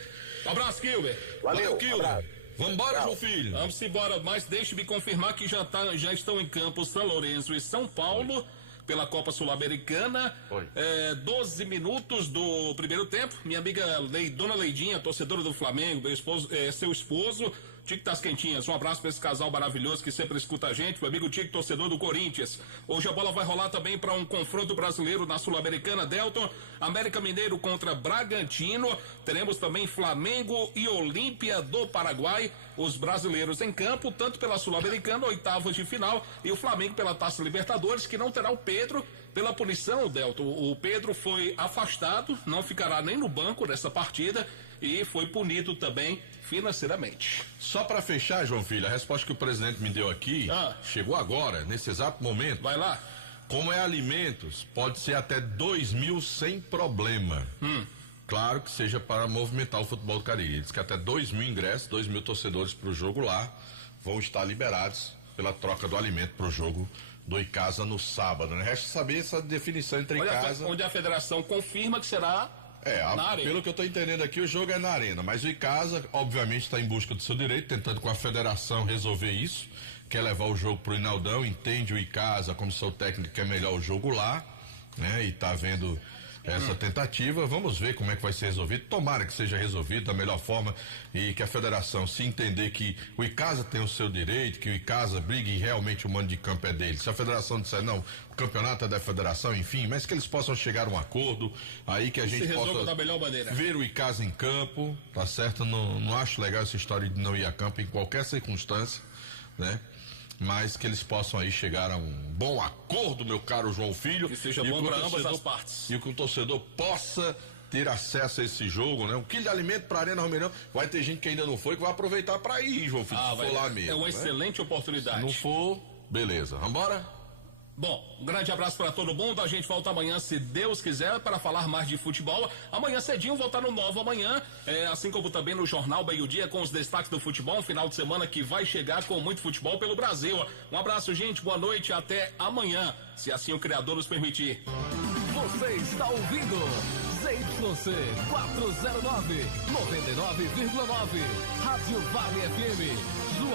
Um abraço, Kilber. Valeu, Kilber. Vambora, João Filho. Vamos embora, mas deixe-me confirmar que já estão em campo São Lourenço e São Paulo pela Copa Sul-Americana. 12 minutos do primeiro tempo. Minha amiga Dona Leidinha, torcedora do Flamengo, seu esposo, Tico das Quentinhas. Um abraço para esse casal maravilhoso que sempre escuta a gente. Meu amigo Tico, torcedor do Corinthians. Hoje a bola vai rolar também para um confronto brasileiro na Sul-Americana, Delton. América Mineiro contra Bragantino. Teremos também Flamengo e Olímpia do Paraguai. Os brasileiros em campo, tanto pela Sul-Americana, oitavas de final, e o Flamengo pela Taça Libertadores, que não terá o Pedro pela punição, Delton. O Pedro foi afastado, não ficará nem no banco dessa partida e foi punido também financeiramente. Só para fechar, João Filho, a resposta que o presidente me deu aqui chegou agora, nesse exato momento. Vai lá. Como é alimentos, pode ser até 2.000 sem problema. Claro que seja para movimentar o futebol do Cariri. Diz que até 2.000 ingressos, 2.000 torcedores para o jogo lá vão estar liberados pela troca do alimento para o jogo do Icasa no sábado, né? Resta saber essa definição entre Icasa... Onde a federação confirma que será na arena. Pelo que eu estou entendendo aqui, o jogo é na arena, mas o Icasa, obviamente, está em busca do seu direito, tentando com a federação resolver isso, quer levar o jogo pro Inaldão, entende o Icasa, como seu técnico, quer melhor o jogo lá, né? E tá vendo essa tentativa, vamos ver como é que vai ser resolvido, tomara que seja resolvido da melhor forma e que a federação, se entender que o Icasa tem o seu direito, que o Icasa brigue e realmente o mando de campo é dele, se a federação disser não, o campeonato é da federação, enfim, mas que eles possam chegar a um acordo, aí que a gente possa da melhor maneira. Ver o Icasa em campo, tá certo? Não acho legal essa história de não ir a campo em qualquer circunstância, né? Mas que eles possam aí chegar a um bom acordo, meu caro João Filho. Que seja bom para ambas as partes. E que o torcedor possa ter acesso a esse jogo, né? Um quilo de alimento para a Arena Romeirão. Vai ter gente que ainda não foi, que vai aproveitar para ir, João Filho, se for lá mesmo. É uma excelente oportunidade. Se não for, beleza. Vambora? Bom, um grande abraço para todo mundo. A gente volta amanhã, se Deus quiser, para falar mais de futebol. Amanhã cedinho, voltar no Novo Amanhã, assim como também no Jornal Meio-Dia, com os destaques do futebol. Um final de semana que vai chegar com muito futebol pelo Brasil. Um abraço, gente. Boa noite. Até amanhã, se assim o Criador nos permitir. Você está ouvindo ZYC 409, 99,9. Rádio Vale FM.